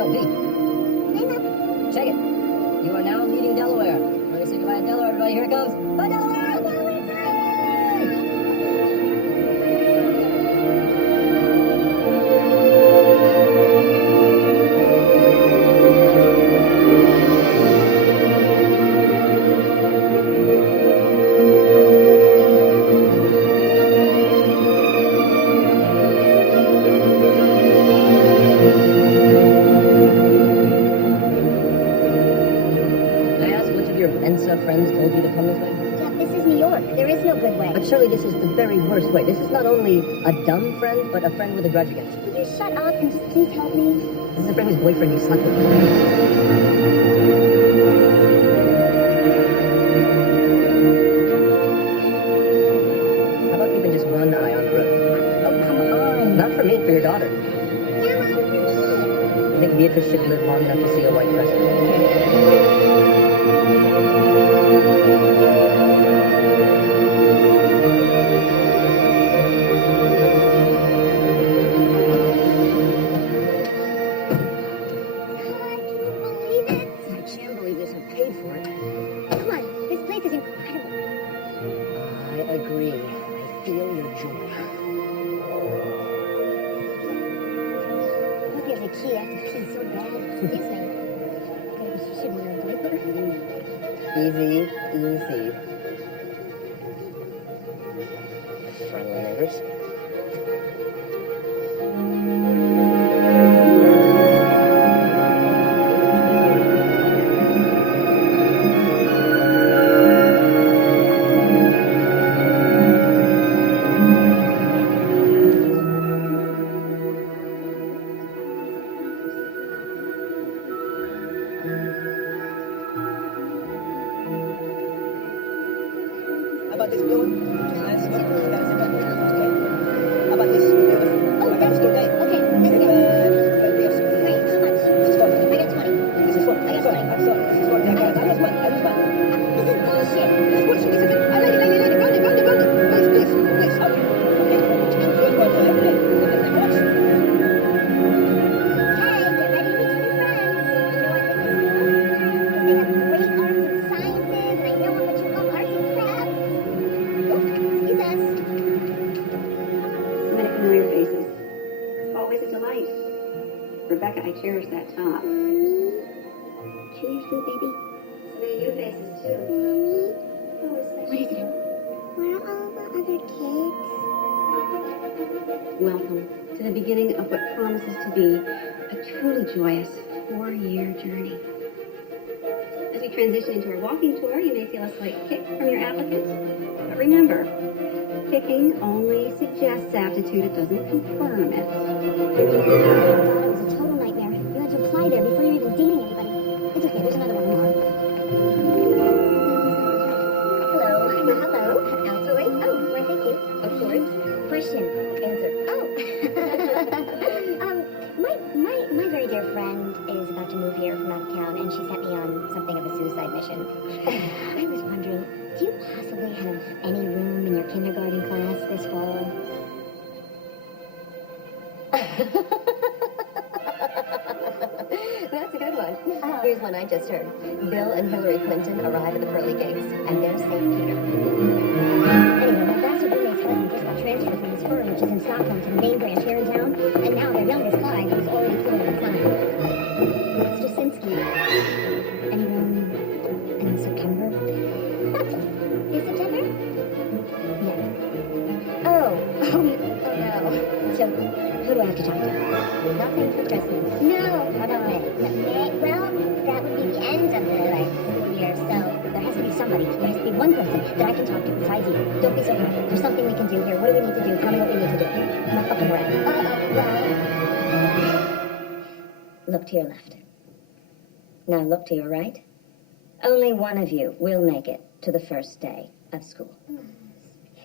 Yo, B. Check it. You are now leaving Delaware. Ready to say goodbye to Delaware, everybody. Here it comes. Bye, Delaware! Friends told you to come this way? Jeff, this is New York. There is no good way. But surely this is the very worst way. This is not only a dumb friend, but a friend with a grudge against you. Will you shut up and just please help me? This is a friend whose boyfriend you slept with. How about keeping just one eye on the road? Oh, come on. Not for me, for your daughter. Yeah, Mom, for me. I think Beatrice should live long enough to see a white crescent. Easy. Friendly neighbors. Rebecca, I cherish that top. Mommy? Chew your food, baby. So many new faces, too. Mommy? Oh, it's What is it? Where are all the other kids? Welcome to the beginning of what promises to be a truly joyous 4-year journey. As we transition into our walking tour, you may feel a slight kick from your applicants. But remember, kicking only suggests aptitude, it doesn't confirm it. It was a total nightmare. You had to apply there before you were even dating anybody. It's okay, there's another one more. Hello. Hello. Altoid. Oh, why, thank you. Of course. Question. Answer. Oh. My very dear friend is about to move here from out of town, and she sent me on something of a suicide mission. I was wondering, do you possibly have any room in your kindergarten class this fall? That's a good one. Here's one I just heard. Bill and Hillary Clinton arrive at the pearly gates, and there's St. Peter. Anyway, my bastard roommate's husband just got transferred from his firm, which is in Stockholm, to the main branch here in town, and now their youngest, Clyde, who's already fluent in sign. It's Jasinski. Any room in September? Is September? Yeah. Oh no. So, who do I have to talk to? Nothing for Christmas. No. How about May? Well, that would be the end of the school year, so there has to be somebody. There has to be one person that I can talk to besides you. Don't be so hard. There's something we can do here. What do we need to do? Tell me what we need to do. I'm not fucking around. Look to your left. Now look to your right. Only one of you will make it to the first day of school.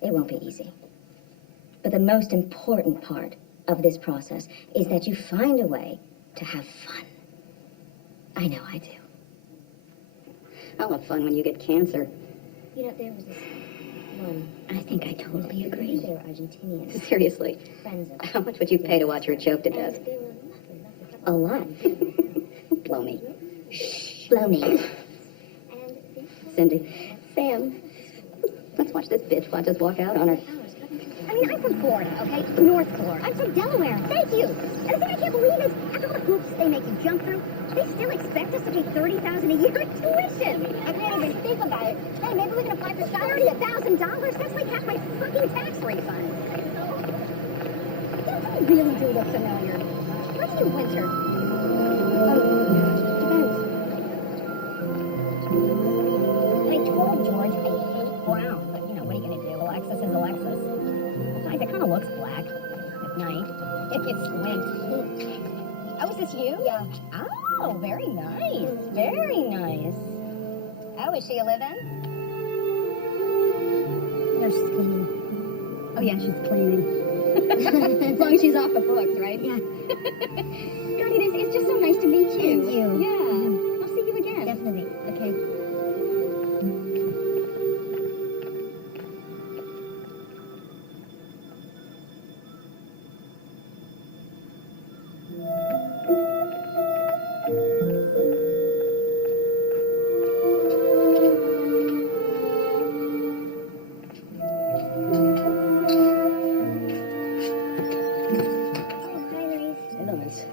It won't be easy. But the most important part of this process is that you find a way to have fun. I know I do. I'll have fun when you get cancer. You know, there was this one. I think I totally agree. They were Argentinians. Seriously, Friends of how much would you pay to watch her choke to death? And they were lovely, lovely couple. A lot. Blow me. Blow me. Cindy. Sam. Let's watch this bitch watch us walk out on her. I mean, I'm from Florida, okay? North Florida. I'm from Delaware. Thank you. And the thing I can't believe is, after all the hoops they make you jump through, they still expect us to pay $30,000 a year in tuition. I can't even think about it. Hey, maybe we can apply for $30,000. That's like half my fucking tax refund. You really do look familiar. Where do you winter? Depends. I told George I hate brown, but you know, what are you gonna do? Alexis is Alexis. Besides, it kind of looks black at night. If you squint. Oh, is this you? Yeah. Oh, very nice. Very nice. Oh, is she a live-in? No, she's cleaning. Oh, yeah, she's cleaning. As long as she's off the books, right? Yeah. Gertie, it's just so nice to meet you. Thank you. Yeah. I'll see you again. Definitely. Okay.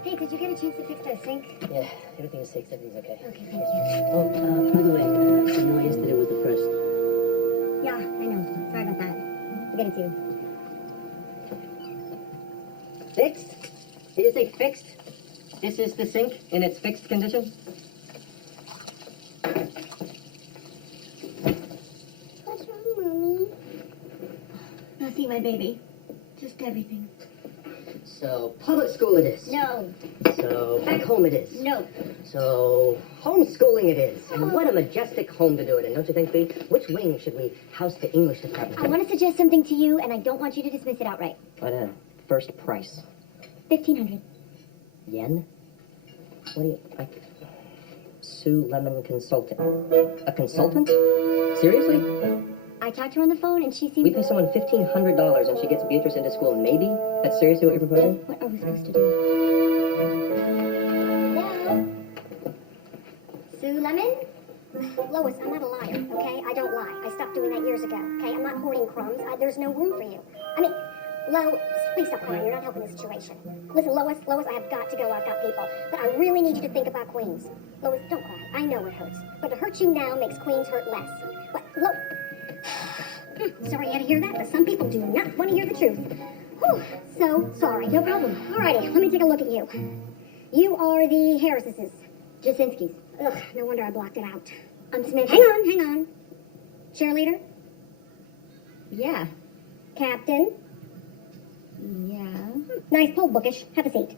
Hey, did you get a chance to fix that sink? Yeah, everything is fixed. Everything's okay. Okay, thank you. Oh, by the way, you know yesterday was the first. Yeah, I know. Sorry about that. I'll get it to you. Fixed? Did you say fixed? This is the sink in its fixed condition? What's wrong, Mommy? Nothing, my baby. Just everything. So, public school it is. No. So, back home it is. No. So, homeschooling it is. And what a majestic home to do it in, don't you think, Bea? Which wing should we house the English department I in? want to suggest something to you, and I don't want you to dismiss it outright. What a first price. 1,500. Yen? What do you... Sue Lemon Consulting. A consultant? Seriously? I talked to her on the phone, and she seemed... We pay someone $1,500 and she gets Beatrice into school, maybe? That's seriously what you're proposing? What are we supposed to do? Hello? Sue Lemon? Lois, I'm not a liar, okay? I don't lie. I stopped doing that years ago, okay? I'm not hoarding crumbs. There's no room for you. I mean, please stop crying. You're not helping the situation. Listen, Lois, I have got to go. I've got people. But I really need you to think about Queens. Lois, don't cry. I know it hurts. But to hurt you now makes Queens hurt less. What? Sorry you had to hear that, but some people do not want to hear the truth. Whew, so sorry. No problem. Alrighty, let me take a look at you. You are the Harrises. Jasinskis. Ugh, no wonder I blocked it out. I'm Samantha. Hang on. Cheerleader? Yeah. Captain? Yeah. Nice pull, Bookish. Have a seat.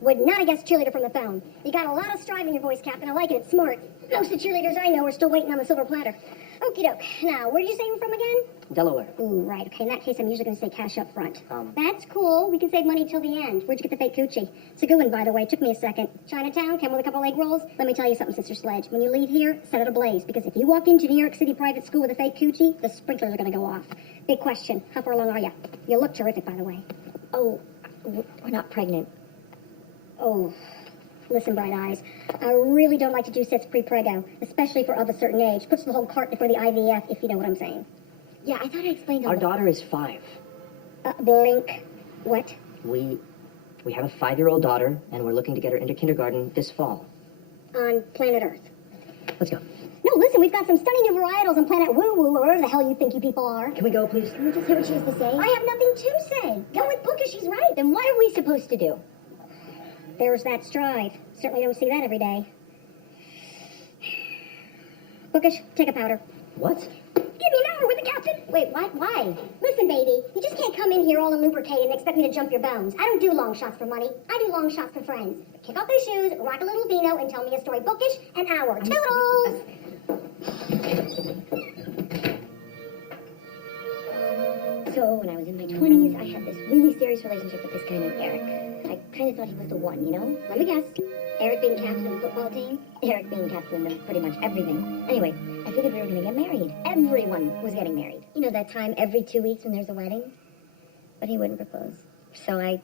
Would not have guessed cheerleader from the phone. You got a lot of strive in your voice, Captain. I like it. It's smart. Most of the cheerleaders I know are still waiting on the silver platter. Okie doke. Now, where did you say you were from again? Delaware. Ooh, right. Okay, in that case, I'm usually going to say cash up front. Um. That's cool. We can save money till the end. Where'd you get the fake coochie? It's a good one, by the way. Took me a second. Chinatown, came with a couple egg rolls. Let me tell you something, Sister Sledge. When you leave here, set it ablaze. Because if you walk into New York City private school with a fake coochie, the sprinklers are going to go off. Big question. How far along are you? You look terrific, by the way. Oh, we're not pregnant. Oh. Listen, Bright Eyes, I really don't like to do sets pre-prego, especially for of a certain age. Puts the whole cart before the IVF, if you know what I'm saying. Yeah, I thought I explained all Our daughter is 5. Blink. What? We have a 5-year-old daughter, and we're looking to get her into kindergarten this fall. On planet Earth. Let's go. No, listen, we've got some stunning new varietals on planet Woo-Woo, or wherever the hell you think you people are. Can we go, please? Can we just hear what she has to say? I have nothing to say. Go with Bookish, she's right. Then what are we supposed to do? There's that strive. Certainly don't see that every day. Bookish, take a powder. What? Give me an hour with the captain. Wait, what? Why? Listen, baby, you just can't come in here all lubricated and expect me to jump your bones. I don't do long shots for money. I do long shots for friends. Kick off their shoes, rock a little vino, and tell me a story. Bookish, an hour. Toodles! So, when I was in my 20s, I had this really serious relationship with this guy named Eric. I kind of thought he was the one, you know? Let me guess. Eric being captain of the football team, Eric being captain of pretty much everything. Anyway, I figured we were going to get married. Everyone was getting married. You know that time every 2 weeks when there's a wedding? But he wouldn't propose. So I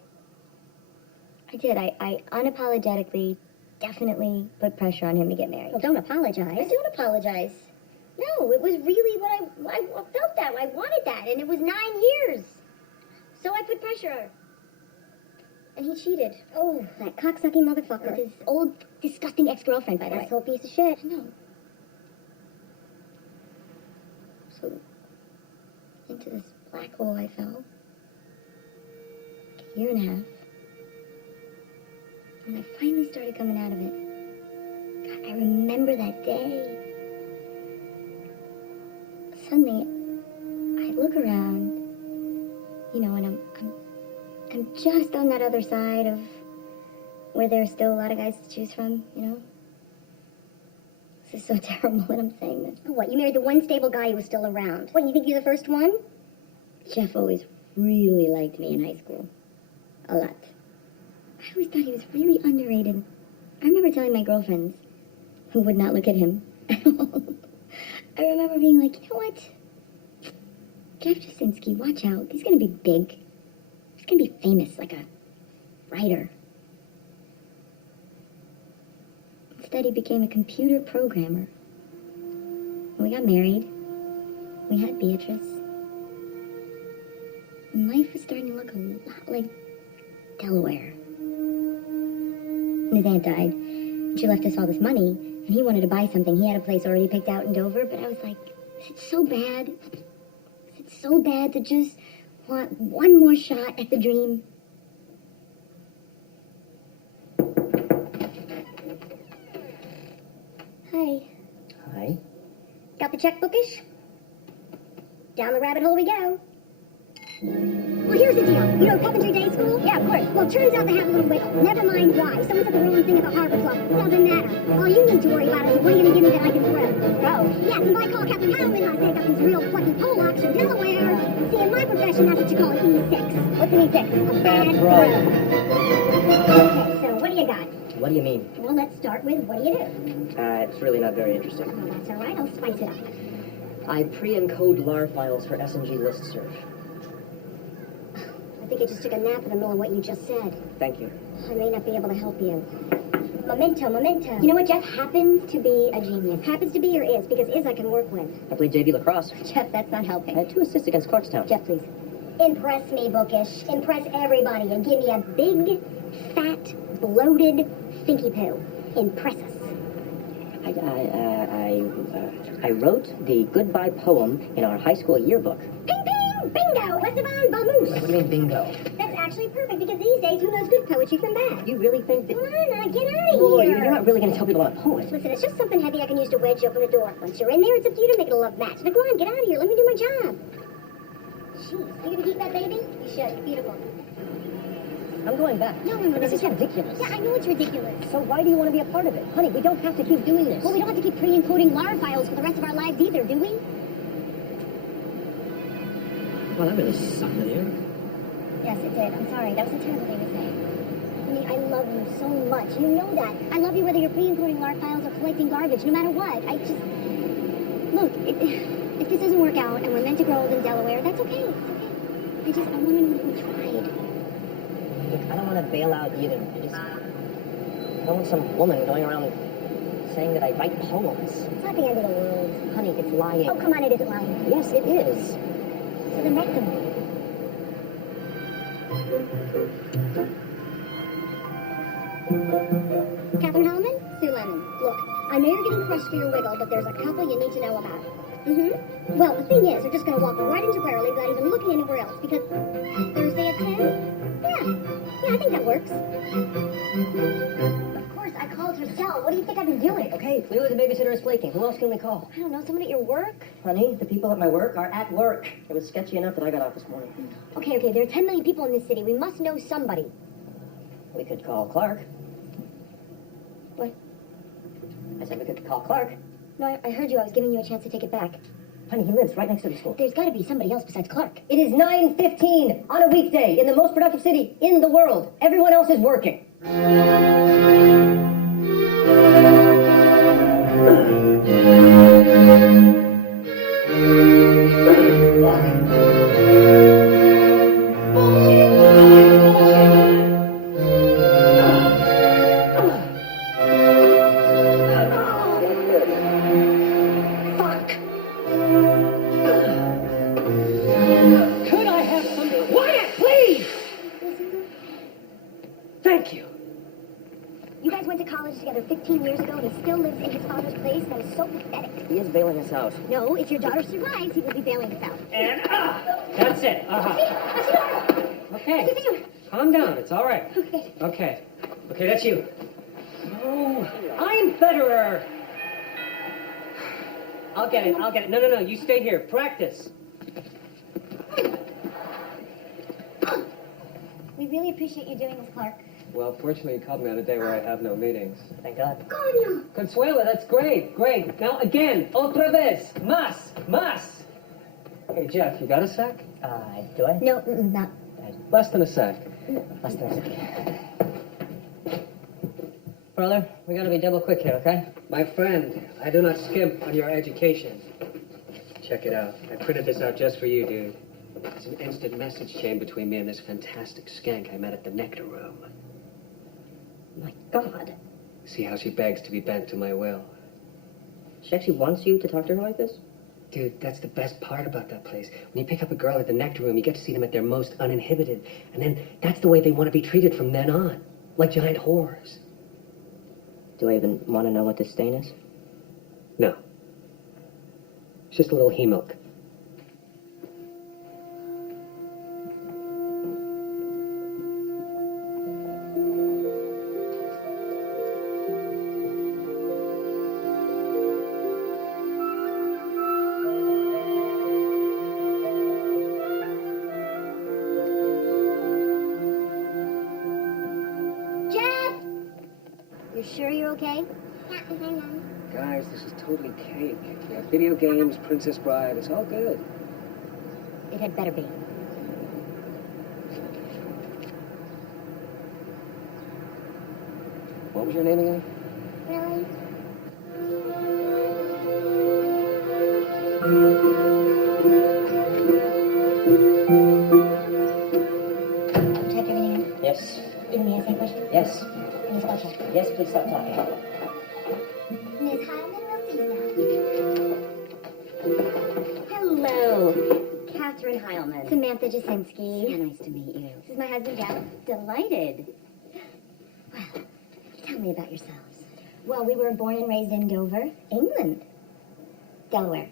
did. I unapologetically definitely put pressure on him to get married. Well, don't apologize. I don't apologize. No, it was really what I felt that. I wanted that, and it was 9 years. So I put pressure. And he cheated. Oh, that cocksucking motherfucker. With his old, disgusting ex-girlfriend, by the way. Asshole piece of shit. No. So, into this black hole I fell. Like a year and a half. When I finally started coming out of it, God, I remember that day. Suddenly, I look around, you know, and I'm just on that other side of where there's still a lot of guys to choose from, you know? This is so terrible that I'm saying this. Oh, what, you married the one stable guy who was still around? What, you think you're the first one? Jeff always really liked me in high school. A lot. I always thought he was really underrated. I remember telling my girlfriends, who would not look at him at all. I remember being like, you know what? Jeff Jasinski, watch out. He's gonna be big. He's gonna be famous, like a writer. Instead, he became a computer programmer. And we got married. We had Beatrice. And life was starting to look a lot like Delaware. And his aunt died. And she left us all this money. And he wanted to buy something. He had a place already picked out in Dover. But I was like, is it so bad? Is it so bad to just want one more shot at the dream? Hi. Hi. Got the checkbookish? Down the rabbit hole we go. Well, here's the deal. You know Puppetry Day School? Yeah, of course. Well, it turns out they have a little wiggle. Never mind why. Someone said the wrong thing at the Harvard Club. Doesn't matter. All you need to worry about is what are you going to give me that I can throw? Oh. Yes, and if I call Captain Howland, I say I got these real plucky Polacks from Delaware. See, in my profession, that's what you call an E6. What's an E6? A bad throw. Okay, so what do you got? What do you mean? Well, let's start with what do you do? It's really not very interesting. Oh, that's all right. I'll spice it up. I pre-encode LAR files for S&G listserv. I think you just took a nap in the middle of what you just said. Thank you. I may not be able to help you. Memento. You know what? Jeff happens to be a genius. Happens to be or is, because is I can work with. I played JV lacrosse. Jeff, that's not helping. I had 2 assists against Clarkstown. Jeff, please. Impress me, Bookish. Impress everybody and give me a big, fat, bloated thinky poo. Impress us. I wrote the goodbye poem in our high school yearbook. Ping, ping, bingo, Esteban Balmoose. What do you mean, bingo? That's actually perfect, because these days, who knows good poetry from bad? You really think that... Come on, now, get out of Boy, here. you're not really going to tell people I'm a poet. Listen, it's just something heavy I can use to wedge you open the door. Once you're in there, it's up to you to make it a love match. Now, go on, get out of here. Let me do my job. Jeez, you gonna keep that baby? You should. You're beautiful. I'm going back. No, This is Jeff. ridiculous. Yeah, I know it's ridiculous. So why do you want to be a part of it? Honey, we don't have to keep doing this. Well, we don't have to keep pre-encoding LAR files for the rest of our lives either, do we? Well, that really sucked with you. Yes, it did. I'm sorry. That was a terrible thing to say. I mean, I love you so much. You know that. I love you whether you're pre-encoding LAR files or collecting garbage, no matter what. I just... Look, if this doesn't work out and we're meant to grow old in Delaware, that's okay. It's okay. I want to know that we tried. Look, I don't want to bail out either. I don't want some woman going around saying that I write poems. It's not the end of the world. Honey, it's lying. Oh, come on, it isn't lying. Yes, it is. So then write them. Catherine Hellman? Sue Lemon. Look, I know you're getting crushed for your wiggle, but there's a couple you need to know about. Well, the thing is, we're just going to walk right into Rarely without even looking anywhere else, because Thursday at 10? Yeah, I think that works. Of course, I called her cell. What do you think I've been doing? Okay, clearly the babysitter is flaking. Who else can we call? I don't know, someone at your work? Honey, the people at my work are at work. It was sketchy enough that I got off this morning. Okay, there are 10 million people in this city. We must know somebody. We could call Clark. What? I said we could call Clark. No, I heard you. I was giving you a chance to take it back. Honey, he lives right next to the school. There's got to be somebody else besides Clark. It is 9:15 on a weekday in the most productive city in the world. Everyone else is working. together 15 years ago, and he still lives in his father's place. That is so pathetic. He is bailing us out. No, if your daughter survives, he will be bailing us out. And that's it. Okay. Calm down. It's all right. Okay. Okay, that's you. Oh, I'm betterer. I'll get it. No. You stay here. Practice. We really appreciate you doing this, Clark. Well, fortunately, you called me on a day where I have no meetings. Thank God. Coño! Consuelo, that's great. Now again, otra vez. Más. Hey, Jeff, you got a sec? Do I? No, not. Less than a sec. Less than a second. Brother, we gotta be double quick here, okay? My friend, I do not skimp on your education. Check it out. I printed this out just for you, dude. It's an instant message chain between me and this fantastic skank I met at the Nectar Room. My God. See how she begs to be bent to my will. She actually wants you to talk to her like this? Dude, that's the best part about that place. When you pick up a girl at the Nectar Room, you get to see them at their most uninhibited. And then that's the way they want to be treated from then on. Like giant whores. Do I even want to know what this stain is? No. It's just a little he-milk. You sure you're okay? Yeah, I'm fine, Mom. Guys, this is totally cake. We have video games, Princess Bride, it's all good. It had better be. What was your name again? Really? Type everything in. Yes. Even the essay question? Yes. And the spell check. Yes, please stop talking. Miss Hyman will see you now. Hello, Catherine Heilman. Samantha So Jasinski. nice to meet you. This is my husband, Jeff. Delighted. Well, tell me about yourselves. Well, we were born and raised in Dover, England. Delaware.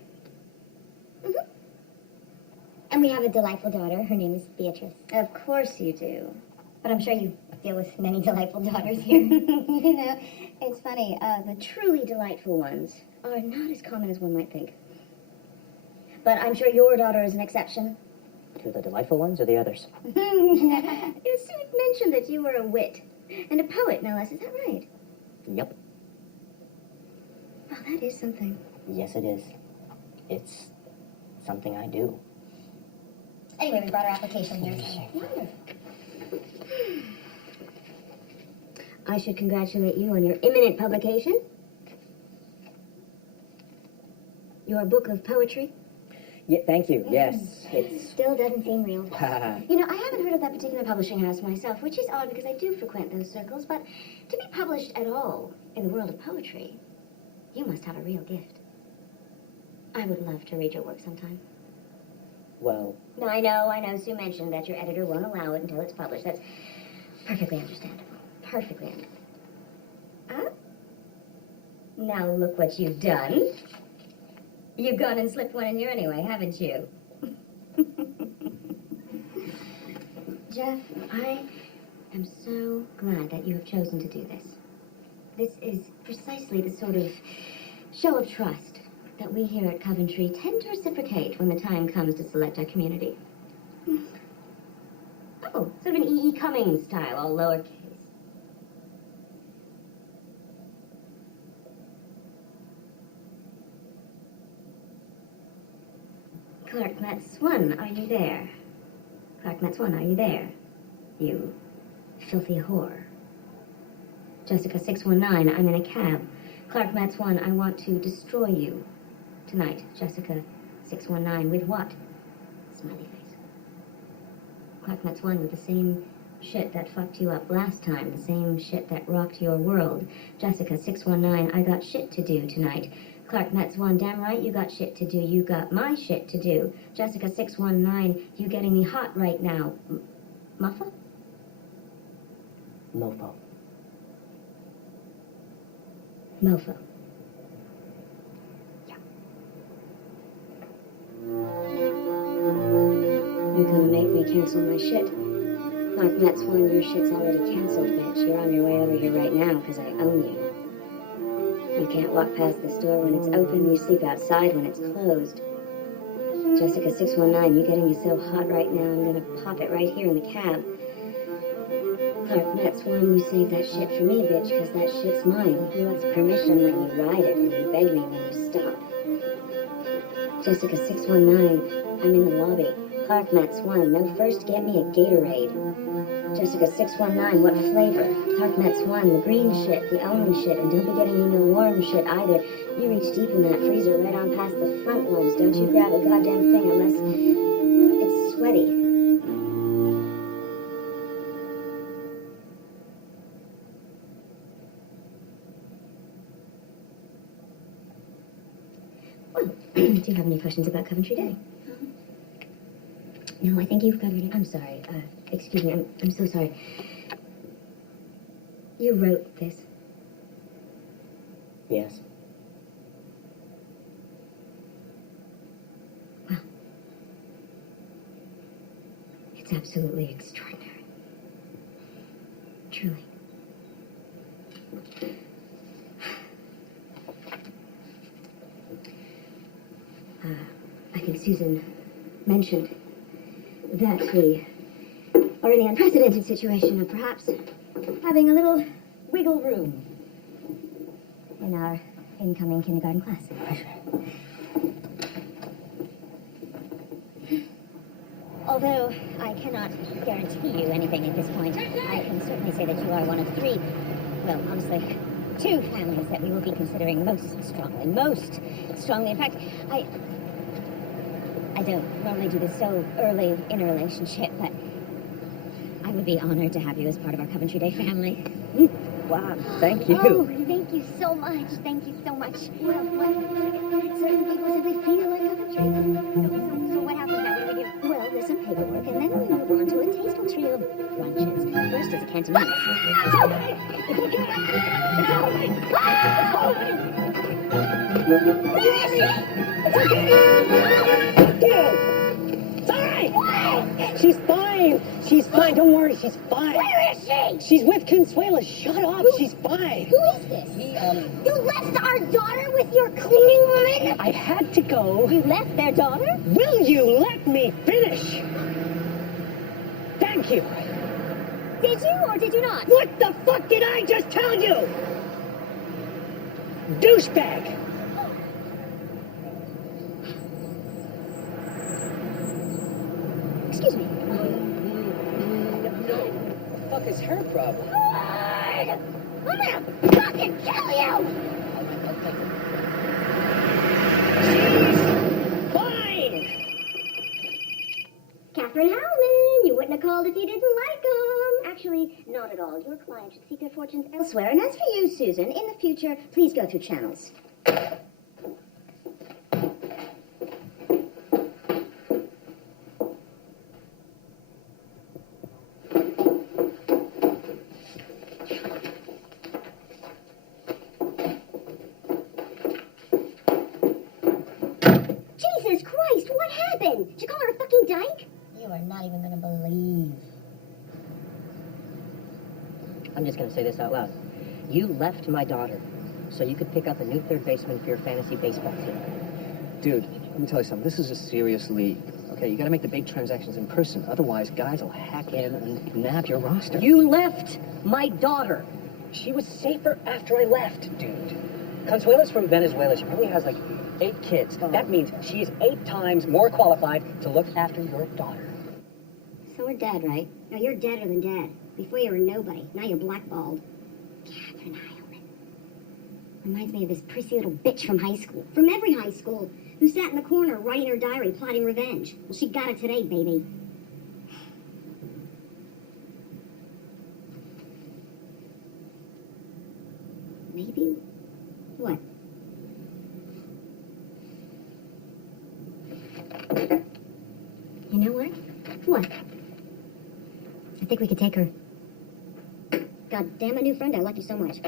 And we have a delightful daughter. Her name is Beatrice. Of course you do. But I'm sure you deal with many delightful daughters here. You know, it's funny. The truly delightful ones are not as common as one might think. But I'm sure your daughter is an exception. To the delightful ones or the others? You mentioned that you were a wit and a poet, no less. Is that right? Yep. Well, that is something. Yes, it is. It's something I do. Anyway, we brought our application here. Wonderful. I should congratulate you on your imminent publication. Your book of poetry. Yeah, thank you. Yes, it's... Still doesn't seem real. You know, I haven't heard of that particular publishing house myself, which is odd because I do frequent those circles, but to be published at all in the world of poetry, you must have a real gift. I would love to read your work sometime. Well, No, I know. Sue mentioned that your editor won't allow it until it's published. That's perfectly understandable. Perfectly understandable. Huh? Now look what you've done. You've gone and slipped one in here anyway, haven't you? Jeff, I am so glad that you have chosen to do this. This is precisely the sort of show of trust that we here at Coventry tend to reciprocate when the time comes to select our community. Oh, sort of an E.E. Cummings style, all lowercase. Clark Metz 1, are you there? Clark Metz 1, are you there? You filthy whore. Jessica 619, I'm in a cab. Clark Metz 1, I want to destroy you. Tonight, Jessica 619, with what? Smiley face. Clark Metz 1, with the same shit that fucked you up last time, the same shit that rocked your world. Jessica 619, I got shit to do tonight. Clark Metz 1, damn right you got shit to do. You got my shit to do. Jessica 619, you getting me hot right now. Muffa? mofo. Mofo. You're gonna make me cancel my shit. Mark, that's one, your shit's already canceled, bitch. You're on your way over here right now because I own you. You can't walk past the store when it's open. You sleep outside when it's closed. Jessica 619, you getting me so hot right now, I'm gonna pop it right here in the cab. Clark Metz one, you save that shit for me, bitch, because that shit's mine. You ask permission when you ride it, and you beg me when you stop. Jessica 619, I'm in the lobby. Clark Metz one, no, first get me a Gatorade. Jessica 619, what flavor? Clark Metz one, the green shit, the almond shit, and don't be getting me no warm shit either. You reach deep in that freezer right on past the front ones. Don't you grab a goddamn thing unless it's sweaty. Well, do you have any questions about Coventry Day? No, I think you've covered it. I'm sorry. Excuse me. I'm so sorry. You wrote this. Yes. Well, it's absolutely extraordinary. Truly. I think Susan mentioned that we are in the unprecedented situation of perhaps having a little wiggle room in our incoming kindergarten class. Although I cannot guarantee you anything at this point, I can certainly say that you are one of three, well, honestly, two families that we will be considering most strongly. Most strongly. In fact, I don't normally do this so early in a relationship, but I would be honored to have you as part of our Coventry Day family. Wow, thank you. Oh, thank you so much. Thank you so much. Well, certain people simply feel like Coventry. So what happens now? What do we do? Well, there's some paperwork, and then we move on to a tasteful trio of brunches. First is a Cantonese. It's over! It's okay! It's over! It's okay! Dude! Fine! She's fine! She's fine, don't worry, she's fine. Where is she? She's with Consuela, shut up, she's fine. Who is this? You left our daughter with your cleaning woman? I had to go. You left their daughter? Will you let me finish? Thank you. Did you or did you not? What the fuck did I just tell you? Douchebag! Excuse me. What the fuck is her problem? Lord! I'm gonna fucking kill you! She's fine! Catherine Howman, you wouldn't have called if you didn't like them. Actually, not at all. Your client should seek their fortunes elsewhere. And as for you, Susan, in the future, please go through channels. Jesus Christ, what happened? Did you call her a fucking dyke? You are not even gonna believe. I'm just gonna say this out loud. You left my daughter so you could pick up a new third baseman for your fantasy baseball team. Dude, let me tell you something. This is a serious league. Okay, you gotta make the big transactions in person. Otherwise, guys will hack in and nab your roster. You left my daughter. She was safer after I left, dude. Consuela's from Venezuela. She probably has like 8 kids. That means she is 8 times more qualified to look after your daughter. So we're dead, right? No, you're deader than dead. Before you were nobody. Now you're blackballed. Catherine Heilman. Reminds me of this prissy little bitch from high school. From every high school. Who sat in the corner writing her diary, plotting revenge. Well, she got it today, baby. Maybe? What? You know what? What? I think we could take her God damn it, new friend, I like you so much.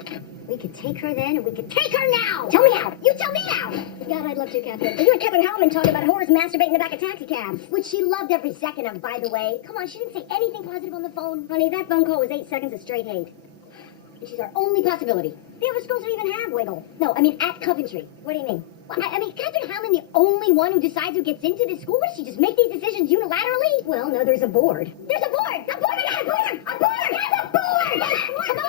We could take her then, and we could take her now! Tell me how! You tell me how! God, I'd love to, Captain. You and Catherine Hellman talking about whores masturbating in the back of taxi cabs. Which she loved every second of, by the way. Come on, she didn't say anything positive on the phone. Honey, that phone call was 8 seconds of straight hate. And she's our only possibility. The other schools don't even have wiggle. No, I mean at Coventry. What do you mean? Well, I mean, Catherine Hellman the only one who decides who gets into this school? What, does she just make these decisions unilaterally? Well, no, there's a board. There's a board! A board! A board! A board! There's a board! Come on!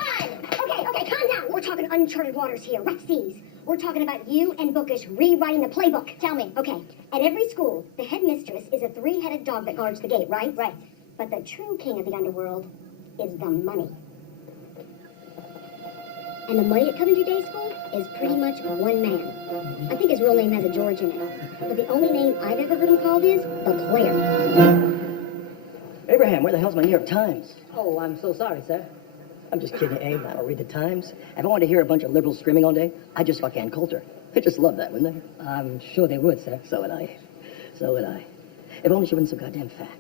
Okay, calm down. We're talking uncharted waters here, rough seas. We're talking about you and Bookish rewriting the playbook. Tell me. Okay, at every school, the headmistress is a 3-headed dog that guards the gate, right? Right. But the true king of the underworld is the money. And the money at Coventry Day School is pretty much one man. I think his real name has a George in it. But the only name I've ever heard him called is the player. Abraham, where the hell's my New York Times? Oh, I'm so sorry, sir. I'm just kidding, Abe. I don't read the Times. If I wanted to hear a bunch of liberals screaming all day, I'd just fuck Ann Coulter. I'd just love that, wouldn't they? I'm sure they would, sir. So would I. So would I. If only she wasn't so goddamn fat.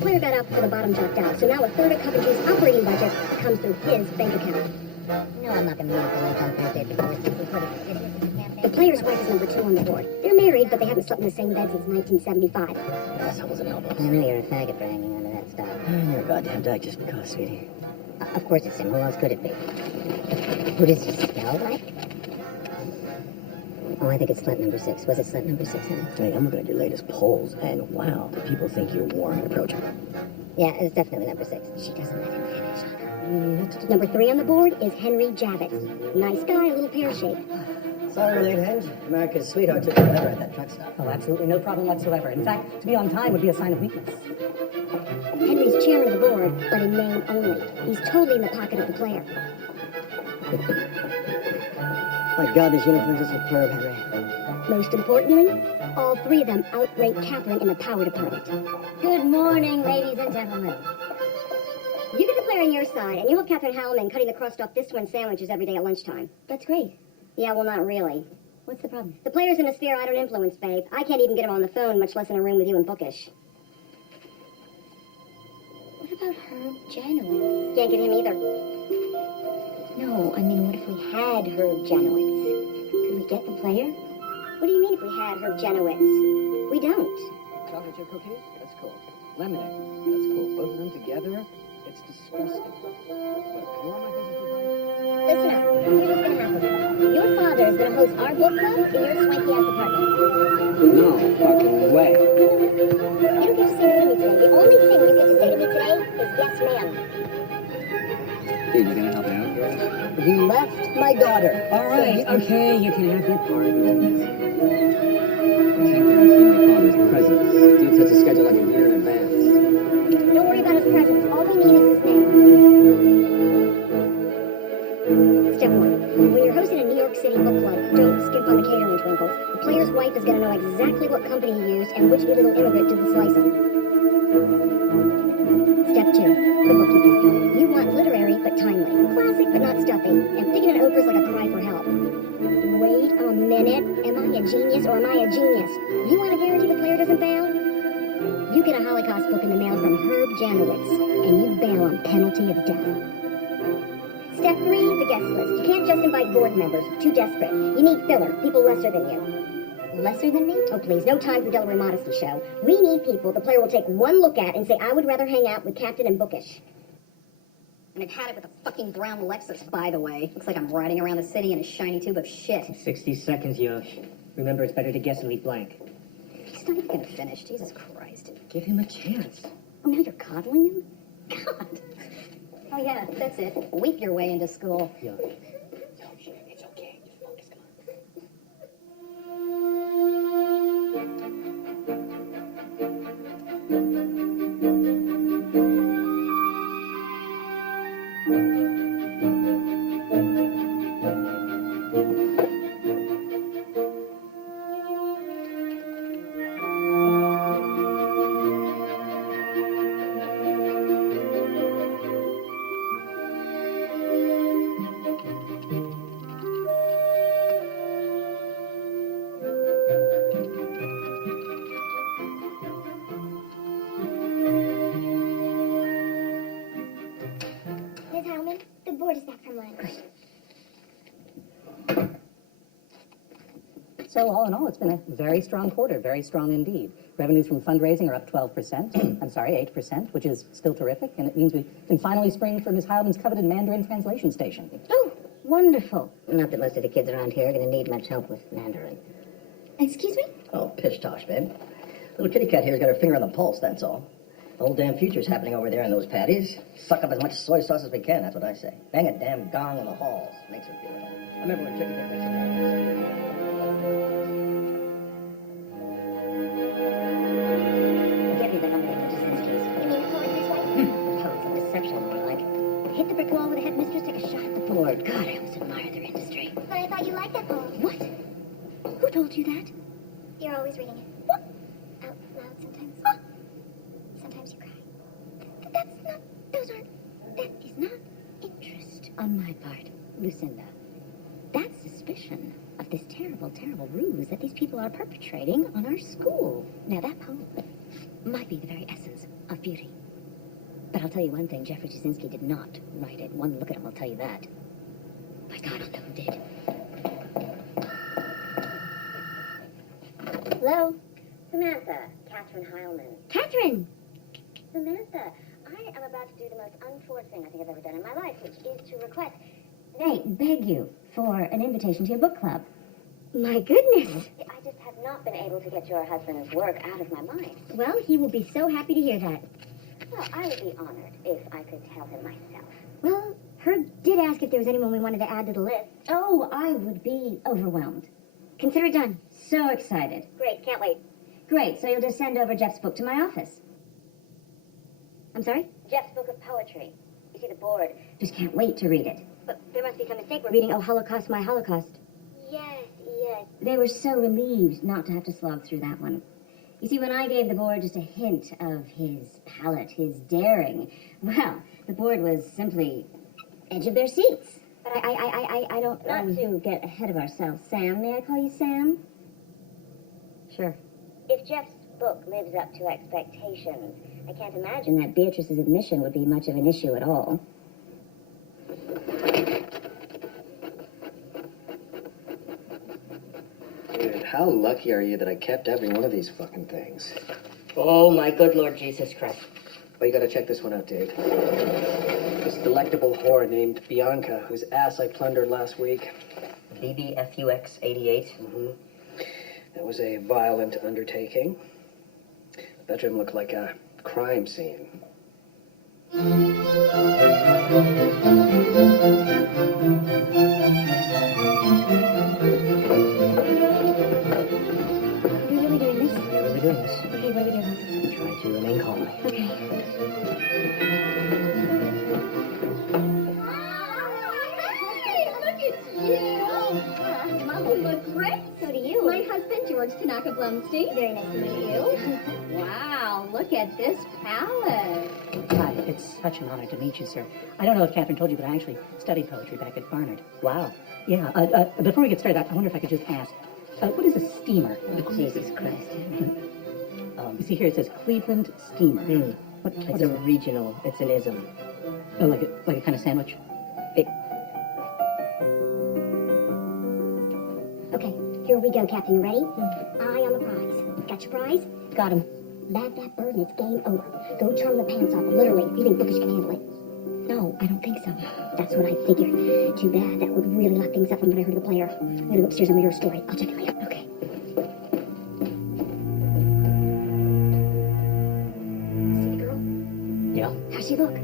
Player got out before the bottom dropped out, so now a third of Coventry's operating budget comes through his bank account. No, I'm not going to move the lunch on Thursday before The player's wife is number 2 on the board. They're married, but they haven't slept in the same bed since 1975. Assholes and elbows. I know you're a faggot bragging under that stuff. You're a goddamn dyke just because, sweetie. Of course it's him. Who else could it be? Who does he smell like? Oh, I think it's slut number 6. Was it slut number 6, honey? Hey, I'm looking at your latest polls, and wow, the people think you're warm and approachable. Yeah, it's definitely number 6. She doesn't let him finish on her. Number 3 on the board is Henry Javits. Nice guy, a little pear-shaped. Sorry, late Henge. America's sweetheart took forever at that truck stop. Oh, absolutely no problem whatsoever. In fact, to be on time would be a sign of weakness. Henry's chairman of the board, but in name only. He's totally in the pocket of the player. My God, these uniforms are superb, Henry. Most importantly, all 3 of them outrank Catherine in the power department. Good morning, ladies and gentlemen. You get the player on your side, and you have Catherine Howman cutting the crust off this twin sandwiches every day at lunchtime. That's great. Yeah, well, not really. What's the problem? The player's in a sphere I don't influence, babe. I can't even get him on the phone, much less in a room with you and Bookish. What about Herb Janowitz? Can't get him either. No, I mean, what if we had Herb Janowitz? Could we get the player? What do you mean if we had Herb Janowitz? We don't. Chocolate chip cookies? That's cool. Lemonade? That's cool. Both of them together? It's disgusting. What, you want my business advice? Listen up. Here's what's gonna happen. Your father is gonna host our book club in your swanky-ass apartment. No fucking way. You don't get to say no to me today. The only thing you get to say to me today is yes, ma'am. Dude, you gonna help me out here? You left my daughter. All right, okay, you can have your pardon. I can't guarantee my father's presence. Dude sets a schedule like a year in advance. Don't worry about his presence. All we need is his name. Step 1. When you're hosting a New York City book club, don't skimp on the catering twinkles. The player's wife is going to know exactly what company you used and which illegal immigrant did the slicing. Step 2. The bookkeeping. You want literary but timely. Classic but not stuffy. And thinking an Oprah's like a cry for help. Wait a minute. Am I a genius or am I a genius? You want to guarantee the player doesn't bail? You get a Holocaust book in the mail from Herb Janowitz, and you bail on penalty of death. Step 3, the guest list. You can't just invite board members. Too desperate. You need filler, people lesser than you. Lesser than me? Oh, please, no time for Delaware Modesty Show. We need people the player will take one look at and say, I would rather hang out with Captain and Bookish. And I've had it with a fucking brown Lexus, by the way. Looks like I'm riding around the city in a shiny tube of shit. 60 seconds, Yosh. Remember, it's better to guess and leave blank. He's not even gonna finish. Jesus Christ. Give him a chance. Oh, now you're coddling him? God. Oh, yeah, that's it. Weep your way into school. Yosh. Yosh, it's okay. Just focus, come on. So all in all, it's been a very strong quarter, very strong indeed. Revenues from fundraising are up 12%, I'm sorry, 8%, which is still terrific, and it means we can finally spring for Miss Heilman's coveted Mandarin translation station. Oh, wonderful. Not that most of the kids around here are going to need much help with Mandarin. Excuse me? Oh, pish tosh, babe. Little kitty cat here's got her finger on the pulse, that's all. The whole damn future's happening over there in those patties. Suck up as much soy sauce as we can, that's what I say. Bang a damn gong in the halls. Makes it beautiful. I remember when Chicken Dick makes it. Get me that Amelia Talbot. You mean poetry's wife? Oh, it's a deception, more like. Hit the brick wall with a headmistress, take a shot at the board. God, I always admire their industry. But I thought you liked that poem. What? Who told you that? You're always reading it. What? Out loud sometimes. Sometimes you cry. That's not... Those aren't... That is not interest on my part, Lucinda. That's suspicion of this terrible, terrible ruse that these people are perpetrating on our school. Now, that poem might be the very essence of beauty. But I'll tell you one thing, Jeffrey Jasinski did not write it. One look at him will tell you that. By God, I'll know who did. Hello? Samantha, Catherine Heilman. Catherine! Samantha, I am about to do the most untoward thing I think I've ever done in my life, which is to request, nay, beg you, for an invitation to your book club. My goodness. I just have not been able to get your husband's work out of my mind. Well, he will be so happy to hear that. Well, I would be honored if I could tell him myself. Well, Herb did ask if there was anyone we wanted to add to the list. Oh, I would be overwhelmed. Consider it done. So excited. Great, can't wait. Great, so you'll just send over Jeff's book to my office. I'm sorry? Jeff's book of poetry. You see, the board just can't wait to read it. But there must be some mistake. We're reading Oh Holocaust, My Holocaust. Yes. They were so relieved not to have to slog through that one. You see, when I gave the board just a hint of his palate, his daring, well, the board was simply edge of their seats. But I don't... Not to get ahead of ourselves, Sam, may I call you Sam? Sure. If Jeff's book lives up to expectations, I can't imagine that Beatrice's admission would be much of an issue at all. Dude, how lucky are you that I kept every one of these fucking things? Oh, my good Lord Jesus Christ. Oh, you gotta check this one out, dude. This delectable whore named Bianca, whose ass I plundered last week. BBFUX 88. That was a violent undertaking. The bedroom looked like a crime scene. Are we really doing this? We're really doing this. Okay, what are we doing? Try to remain calm. Okay. Hey, look at you. Mom, you look great. So do you. My husband, George Tanaka Blumstein. Very nice to meet you. Wow, look at this palette. Hi, it's such an honor to meet you, sir. I don't know if Catherine told you, but I actually studied poetry back at Barnard. Wow. Yeah, before we get started, I wonder if I could just ask, what is a steamer? Jesus Christ. You see here, it says Cleveland Steamer. What It's is a it? regional. It's an ism. Oh, like a kind of sandwich? Okay, here we go, Captain. You ready? Eye on the prize. Got your prize? Got him. Bag that bird and it's game over. Go charm the pants off. Literally, if you think Bookish can handle it. No, I don't think so. That's what I figured. Too bad. That would really lock things up from what I heard of the player. I'm gonna go upstairs and read her a story. I'll check it later. Okay. See the girl? Yeah. How's she look?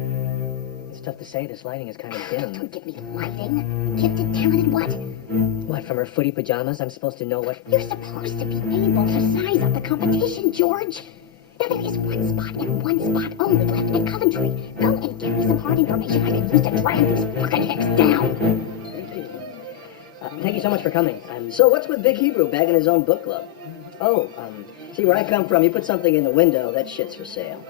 It's tough to say. This lighting is kind of dim. Don't give me lighting. Gifted, talented, what? What, from her footy pajamas, I'm supposed to know what... You're supposed to be able to size up the competition, George. Now there is one spot and one spot only left at Coventry. Go and get me some hard information I can use to drag these fucking hicks down. Thank you so much for coming. So what's with Big Hebrew bagging his own book club? Oh, See, where I come from, you put something in the window, that shit's for sale.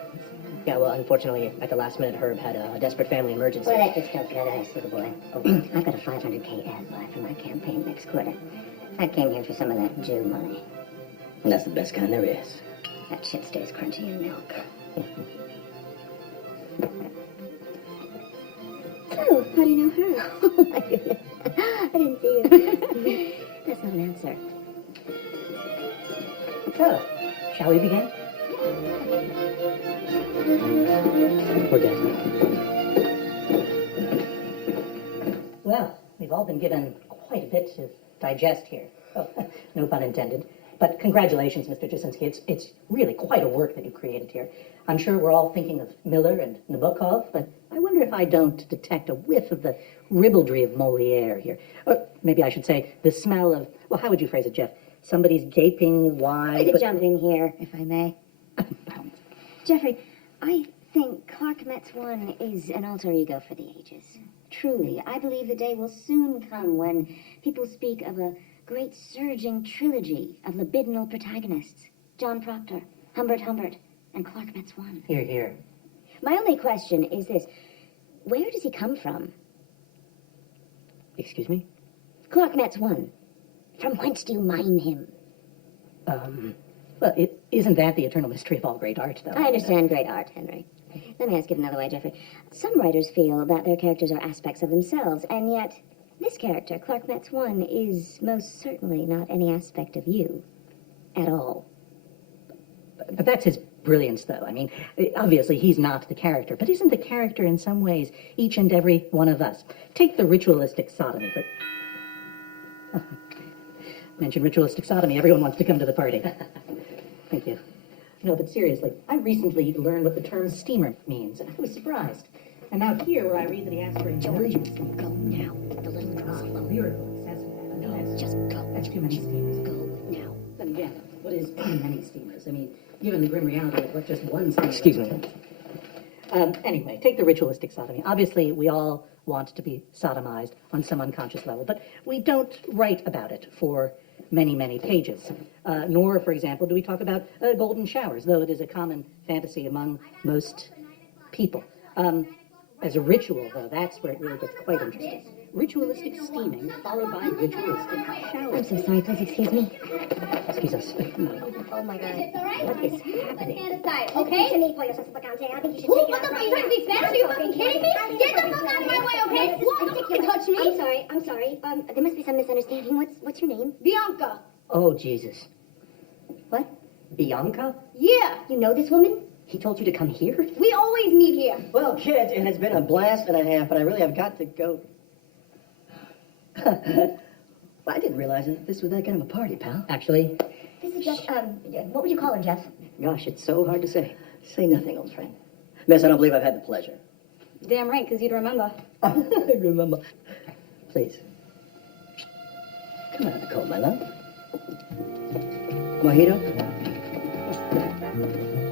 yeah, well, unfortunately, at the last minute, Herb had a desperate family emergency. Well, that just don't cut ice, little boy. I've got a 500K ad buy for my campaign next quarter. I came here for some of that Jew money. And that's the best kind there is. That shit stays crunchy in milk. Oh, how do you know her? Oh, my goodness. I didn't see you. That's not an answer. So, shall we begin? We're good. Well, we've all been given quite a bit to digest here. Oh, no pun intended. But congratulations, Mr. Jasinski. It's really quite a work that you created here. I'm sure we're all thinking of Miller and Nabokov, but I wonder if I don't detect a whiff of the ribaldry of Molière here. Or maybe I should say the smell of, well, how would you phrase it, Jeff? Somebody's gaping wide. I could jump in here, if I may. Jeffrey, I think Clark Metz 1 is an alter ego for the ages. Truly, I believe the day will soon come when people speak of a great surging trilogy of libidinal protagonists. John Proctor, Humbert Humbert, and Clark Metz 1. Here, here. My only question is this. Where does he come from? Excuse me? Clark Metz 1. From whence do you mine him? Well, isn't that the eternal mystery of all great art, though? I understand great art, Henry. Let me ask it another way, Jeffrey. Some writers feel that their characters are aspects of themselves, and yet this character, Clark Metz 1, is most certainly not any aspect of you at all. But that's his brilliance, though. I mean, obviously he's not the character, but isn't the character in some ways each and every one of us? Take the ritualistic sodomy. Mention ritualistic sodomy, everyone wants to come to the party. Thank you. No, but seriously, I recently learned what the term steamer means, and I was surprised. And now here, where I read that he asked for a George, go now. The little girl's alone. lyrical says that. No, just go. That's too many steamers. Go now. Then again, what is too many steamers? I mean, given the grim reality of what just one steamer... Excuse me. Anyway, take the ritualistic sodomy. Obviously, we all want to be sodomized on some unconscious level, but we don't write about it for many, many pages. Nor, for example, do we talk about golden showers, though it is a common fantasy among most people. As a ritual, though, that's where it really gets quite interesting. Ritualistic steaming followed by ritualistic showers. I'm so sorry, please excuse me. Excuse us. Oh my God. What is happening? Stand aside, Okay? okay? To me, pollo salsa picante. I think you should Who? take it What out the fuck? right You trying to speak Spanish? Are you fucking kidding me? Get the fuck out of my way, okay? Whoa, don't touch me. I'm sorry. There must be some misunderstanding. What's your name? Bianca. Oh, Jesus. What? Bianca? Yeah, You know this woman? He told you to come here? we always meet here. Well, kids, it has been a blast and a half, but I really have got to go. Well, I didn't realize that this was that kind of a party, pal. Actually, This is Jeff. What would you call her, Jeff? Gosh, it's so hard to say. Say nothing, old friend. Miss, I don't believe I've had the pleasure. Damn right, because you'd remember. I remember. Please. Come out of the cold, my love. Mojito?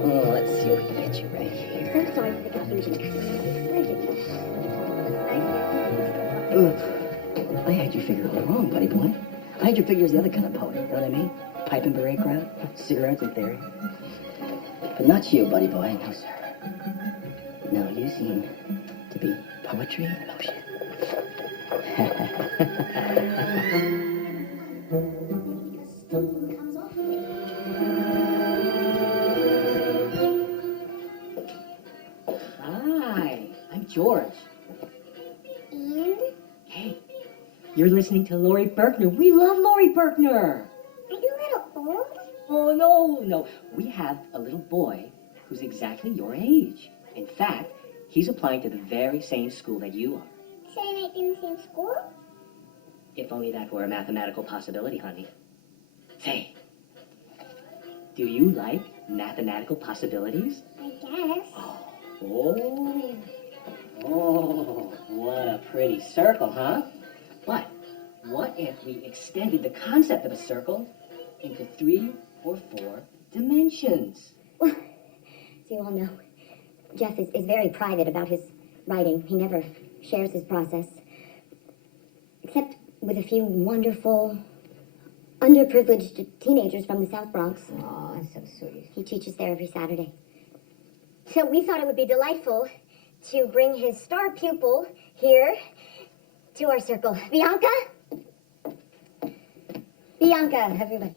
Oh, let's see what we can get you right here. So sorry for the confusion. Ugh. I had you figured all wrong, buddy boy. I had you figured as the other kind of poet, you know what I mean? Pipe and beret crowd, cigarettes in theory. But not you, buddy boy, no sir. No, you seem to be poetry in motion. Hi, I'm George. And? Hey, you're listening to Laurie Berkner. We love Laurie Berkner. Are you a little old? Oh, no. We have a little boy who's exactly your age. In fact, he's applying to the very same school that you are. Saying ain't in the same school? If only that were a mathematical possibility, honey. Say, do you like mathematical possibilities? I guess. Oh, what a pretty circle, huh? But what if we extended the concept of a circle into 3 or 4 dimensions? Well, as you all know, Jeff is very private about his writing. He never shares his process. Except with a few wonderful, underprivileged teenagers from the South Bronx. Oh, that's so sweet. He teaches there every Saturday. So we thought it would be delightful to bring his star pupil here to our circle. Bianca? Bianca, everybody.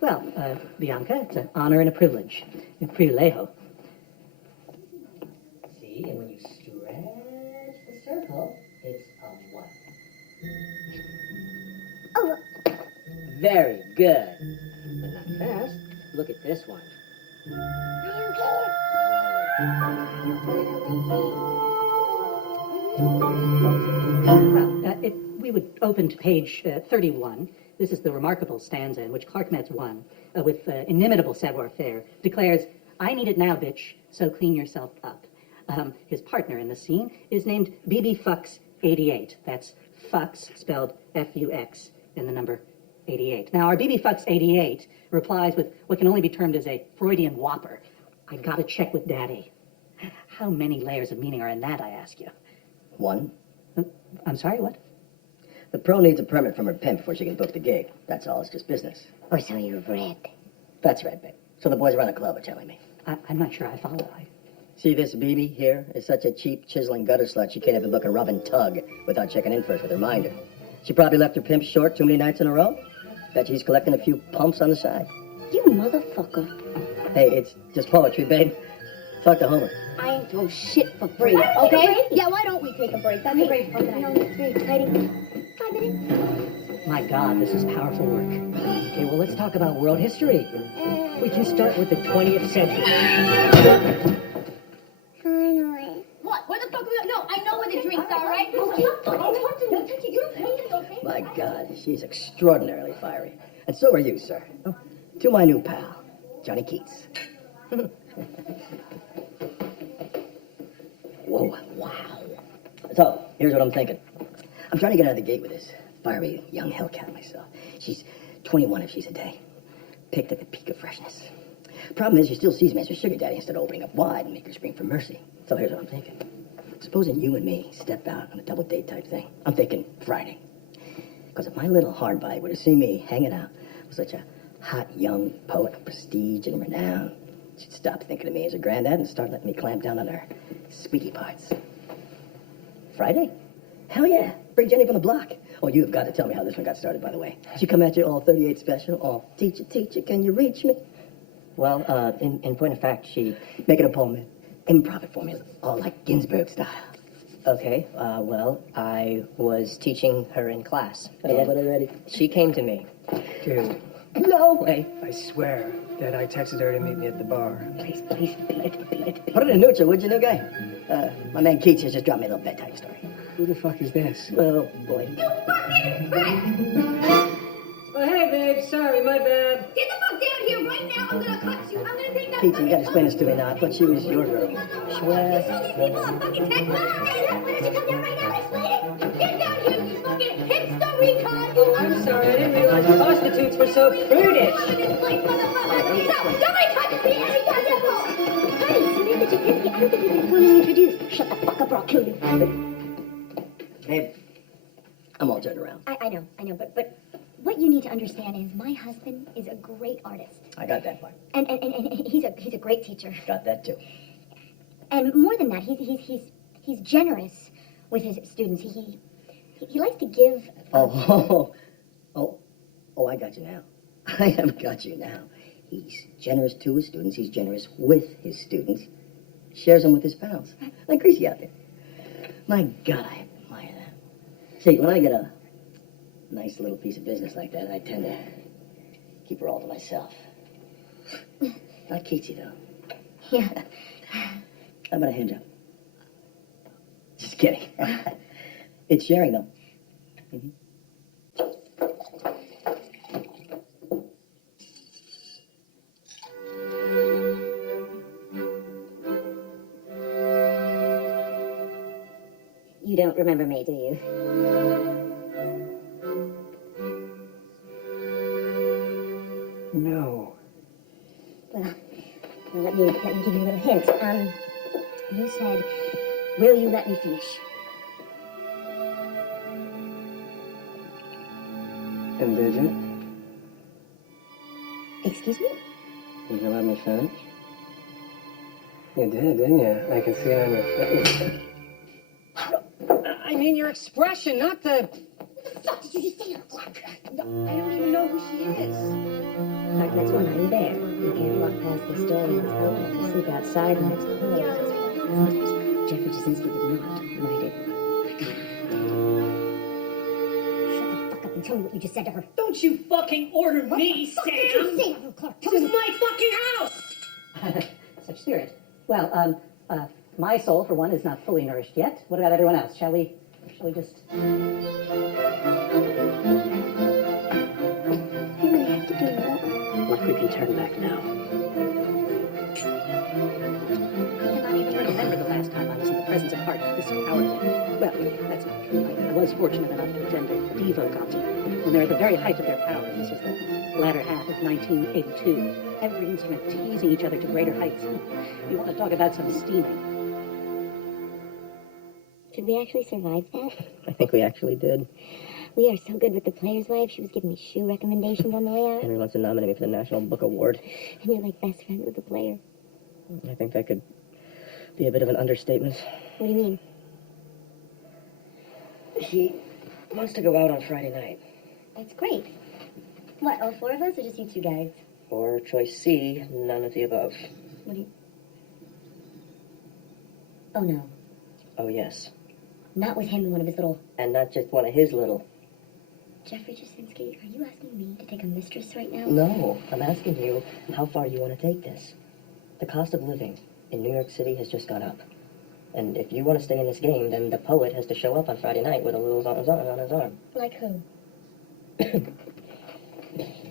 well, Bianca, it's an honor and a privilege. A privilegio. See, and when you stretch the circle, it's a 1. Very good. But not fast. Look at this one. Well, if we would open to page 31, this is the remarkable stanza in which Clark Metz won, with inimitable savoir-faire, declares, "I need it now, bitch, so clean yourself up." His partner in the scene is named BB Fux 88. That's Fux, spelled F-U-X, and the number 88. Now, our BB Fux 88 replies with what can only be termed as a Freudian whopper. "I gotta check with Daddy." How many layers of meaning are in that, I ask you? One, I'm sorry, what? the pro needs a permit from her pimp before she can book the gig. That's all. It's just business. Or so you've read. That's right, babe. So the boys around the club are telling me. I'm not sure I follow. See, this BB here is such a cheap, chiseling gutter slut, she can't even book a rub and tug without checking in first with her minder. She probably left her pimp short too many nights in a row. Bet she's collecting a few pumps on the side. You motherfucker. Hey, it's just poetry, babe. Talk to Homer. I ain't throw shit for free, okay? Yeah, why don't we take a break? That's a great fun You know, it's very exciting. 5 minutes. My God, this is powerful work. Okay, well, let's talk about world history. We can start with the 20th century. Finally. What? Where the fuck are we? No, I know where the drinks are, right? Oh, stop fucking touching me. Touch it. You're paying, okay? My God, she's extraordinarily fiery. And so are you, sir. To my new pal, Johnny Keats. Whoa, wow. So, here's what I'm thinking. I'm trying to get out of the gate with this fiery young hellcat myself. She's 21 if she's a day. Picked at the peak of freshness. Problem is, she still sees me as her sugar daddy instead of opening up wide and make her scream for mercy. So here's what I'm thinking. Supposing you and me step out on a double date type thing. I'm thinking Friday. Because if my little hardbody were to see me hanging out with such a hot young poet of prestige and renown, she'd stop thinking of me as her granddad and start letting me clamp down on her squeaky parts. Friday? Hell yeah. Bring Jenny from the block. Oh, you've got to tell me how this one got started, by the way. She come at you all 38 special, all teacher, can you reach me? Well, in point of fact, she... Make it a poem, man. Improv it for me, all like Ginsberg style. Okay, well, I was teaching her in class. I love it already. She came to me. Dude, No way. I swear that I texted her to meet me at the bar. Please, beat it. Put it in neutral, would you, new guy? My man Keats has just dropped me a little bedtime story. Who the fuck is this? Oh, boy. Oh, hey, babe. Sorry, my bad. Get the fuck down here right now. I'm gonna cut you. I'm gonna take that. Keats, you gotta explain this to me now. I thought she was your girl. You show these people a fucking text. Why don't you come down right now and explain it? Get down here, you fucking hipster retard. Oh, I'm sorry. I didn't realize prostitutes were so prudish. Somebody touches me every goddamn ball. Hi, Samantha Jasinski. I don't think you've been formally introduced. Shut the fuck up or I'll kill you. Hey, I'm all turned around. I know, but what you need to understand is my husband is a great artist. I got that part. And he's a great teacher. Got that, too. And more than that, he's generous with his students. He likes to give. Oh, I got you now. I have got you now. He's generous to his students. He's generous with his students. Shares them with his pals. Like Greasy out there. My God, I admire that. See, when I get a nice little piece of business like that, I tend to keep her all to myself. Not Keatsy, though. Yeah. How about a hand job? Just kidding. It's sharing, though. Mm-hmm. You don't remember me, do you? No. Well, let me give you a little hint. You said, "Will you let me finish?" And did you? Excuse me? Did you let me finish? You did, didn't you? I can see it on your face. I mean your expression, not the... What the fuck did you just say? I don't even know who she is. Like, that's one I'm there. You can't walk past the store when it's open. You sleep outside when it's closed. Jeffrey Jasinski did not write it. Shut the fuck up and tell me what you just said to her. Don't you fucking order me, What Sam! did you say to her, Clark? This is my fucking house! Such spirit. Well, my soul, for one, is not fully nourished yet. What about everyone else? Shall we just... You really have to do that. Look, we can turn back now. I cannot even remember the last time I was in the presence of art this powerful. Well, that's not true. I was fortunate enough to attend a Devo concert when they're at the very height of their powers. This was the latter half of 1982. Every instrument teasing each other to greater heights. You want to talk about some steaming. Did we actually survive that? I think we actually did. We are so good with the player's wife. She was giving me shoe recommendations on the way out. Henry wants to nominate me for the National Book Award. And you're like best friends with the player. I think that could be a bit of an understatement. What do you mean? He wants to go out on Friday night. That's great. What, all four of us or just you two guys? Or choice C, none of the above. What do you... Oh, no. Oh, yes. Not with him and one of his little... And not just one of his little. Jeffrey Jasinski, are you asking me to take a mistress right now? No, I'm asking you how far you want to take this. The cost of living in New York City has just gone up. And if you want to stay in this game, then the poet has to show up on Friday night with a little on his arm. Like who?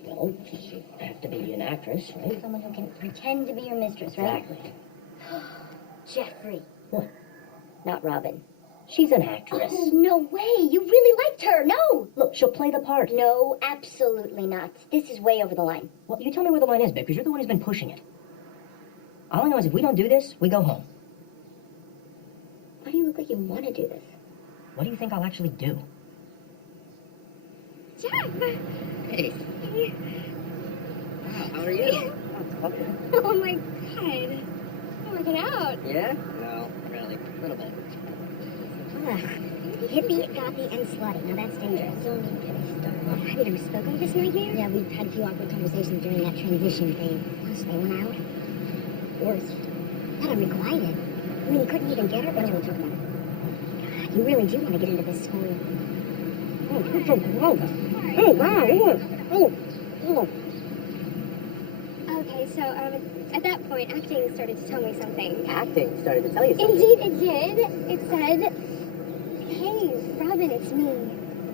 Well, you have to be an actress, right? Someone who can pretend to be your mistress, right? Exactly. Jeffrey. What? Not Robin. She's an actress. Oh, no way. You really liked her. No. Look, she'll play the part. No, absolutely not. This is way over the line. Well, you tell me where the line is, babe, because you're the one who's been pushing it. All I know is if we don't do this, we go home. Why do you look like you want to do this? What do you think I'll actually do? Jeff! Hey. Wow, how are you? Oh my god. We're working out. Yeah? No, really. A little bit. Hippie, gothy, and slutty. Now that's dangerous. Have you ever spoken to this nightmare? Yeah, we've had a few awkward conversations during that transition thing. Plus, they went out. Worse. Had unrequited. I mean, he couldn't even get her. But anyway, talk about it. God, you really do want to get into this school. Oh, you're so gross. Oh, wow. Oh. Okay, so at that point, acting started to tell me something. Acting started to tell you something. Indeed, it did. It said, "Hey, Robin, it's me,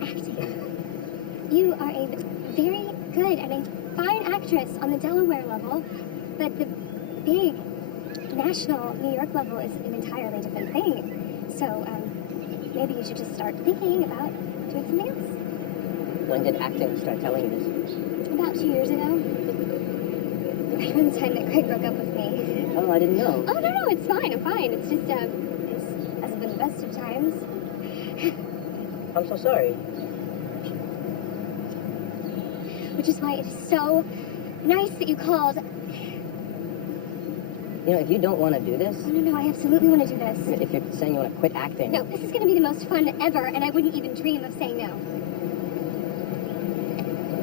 acting. You are a very good and a fine actress on the Delaware level, but the big national New York level is an entirely different thing. So maybe you should just start thinking about doing something else." When did acting start telling you this? About 2 years ago. Right around the time that Craig broke up with me. Oh, I didn't know. Oh, no, it's fine. I'm fine. It's just, it hasn't been the best of times. I'm so sorry. Which is why it is so nice that you called. You know, if you don't want to do this, Oh, no, I absolutely want to do this. if you're saying you want to quit acting, No, this is going to be the most fun ever, and I wouldn't even dream of saying no.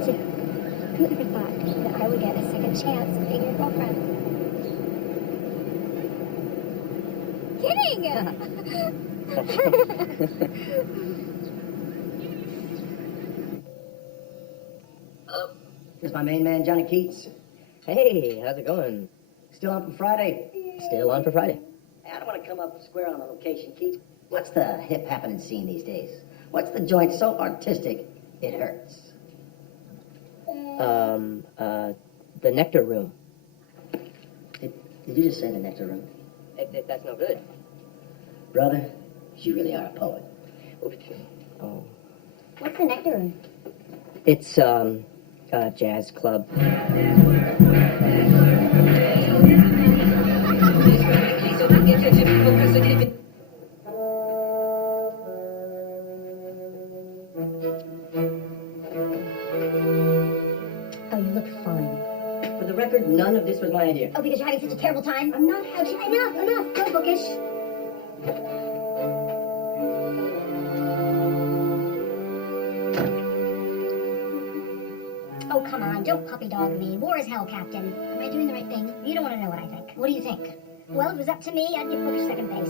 So, who ever thought that I would get a second chance at being your girlfriend? Here's my main man, Johnny Keats. Hey, how's it going? Still on for Friday. Still on for Friday. Hey, I don't want to come up square on the location, Keats. What's the hip happening scene these days? What's the joint so artistic it hurts? The Nectar Room. Did you just say the Nectar Room? If that's no good. Brother, you really are a poet. Oh. What's the Nectar Room? It's, a jazz club. Oh, you look fine. For the record, none of this was my idea. Oh, because you're having such a terrible time? I'm not having... Enough. Go bookish. Oh, come on. Don't puppy dog me. War is hell, Captain. Am I doing the right thing? You don't want to know what I think. What do you think? Well, if it was up to me, I'd give Bookish second base.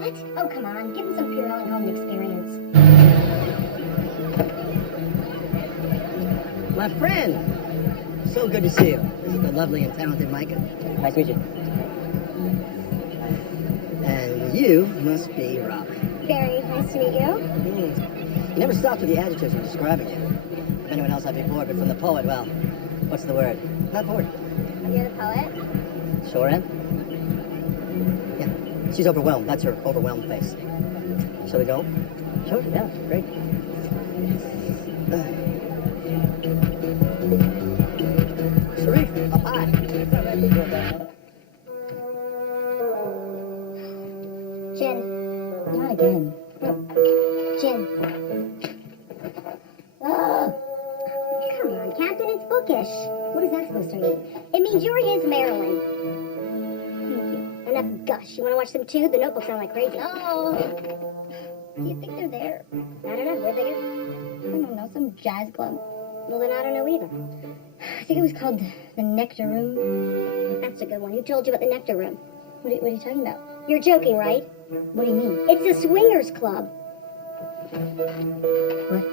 What? Oh, come on. Give him some Purell and home experience. My friend. So good to see you. This is the lovely and talented Micah. Nice to meet you. And you must be Rob. Very nice to meet you. You never stopped with the adjectives when describing you. If anyone else, I'd be bored, but from the poet, well, what's the word? Not bored. You're the poet? Sure am. Yeah, she's overwhelmed. That's her overwhelmed face. Shall we go? Sure, yeah, great. Sharif, hi. Jen. Not again. Jen. Oh. Come on, Captain, it's bookish. What is that supposed to mean? It means you're his Marilyn. Thank you. Enough gush. You want to watch them too? The notebooks sound like crazy. No. Do you think they're there? I don't know. Where'd they go? I don't know, some jazz club. Well, then I don't know either. I think it was called the Nectar Room. That's a good one. Who told you about the Nectar Room? What are you talking about? You're joking, right? What do you mean? It's a swingers club. What?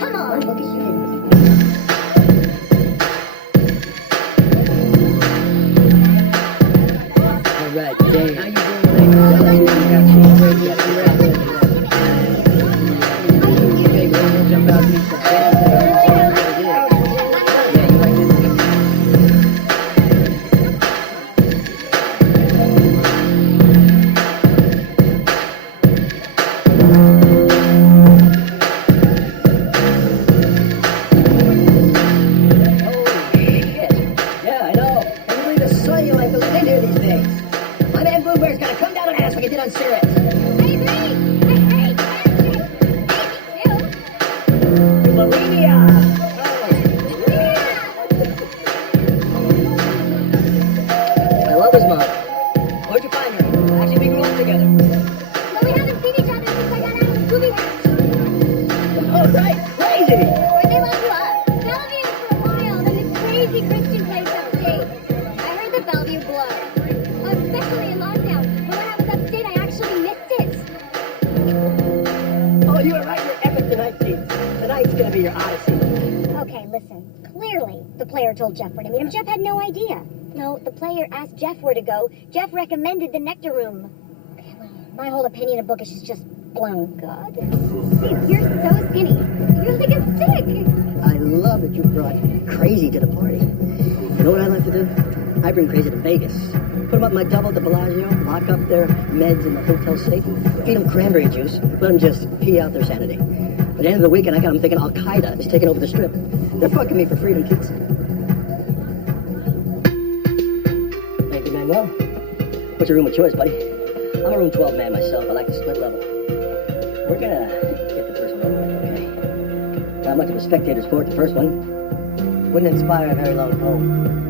Come on. What book is you in? All right, Dave. How you doing? Jump out these I love his mom. Where'd you find her? Actually, we grew up together. But we haven't seen each other since I got out of the booby house. Oh, right. Crazy. Where'd they lock you up? Bellevue for a while, then this crazy Christian place upstate. I heard the Bellevue blow. Especially in lockdown. But when I was upstate, I actually missed it. Oh, you were right in your epic tonight, Pete. Tonight's gonna be your odyssey. Okay, listen. Clearly, the player told Jeff where to meet him. Jeff had no idea. No, the player asked Jeff where to go. Jeff recommended the Nectar Room. Okay, well, my whole opinion of Bookish is just blown. God. Dude, you're so skinny. You're like a stick. I love that you brought crazy to the party. You know what I like to do? I bring crazy to Vegas. Put them up my double at the Bellagio, lock up their meds in the hotel safe, feed them cranberry juice, let them just pee out their sanity. By the end of the weekend, I got them thinking Al-Qaeda is taking over the strip. They're fucking me for freedom, kids. Thank you, Manuel. What's your room of choice, buddy? I'm a room 12 man myself. I like to split level. We're gonna get the first one over with, okay? Not much of a spectator sport, the first one. Wouldn't inspire a very long poem.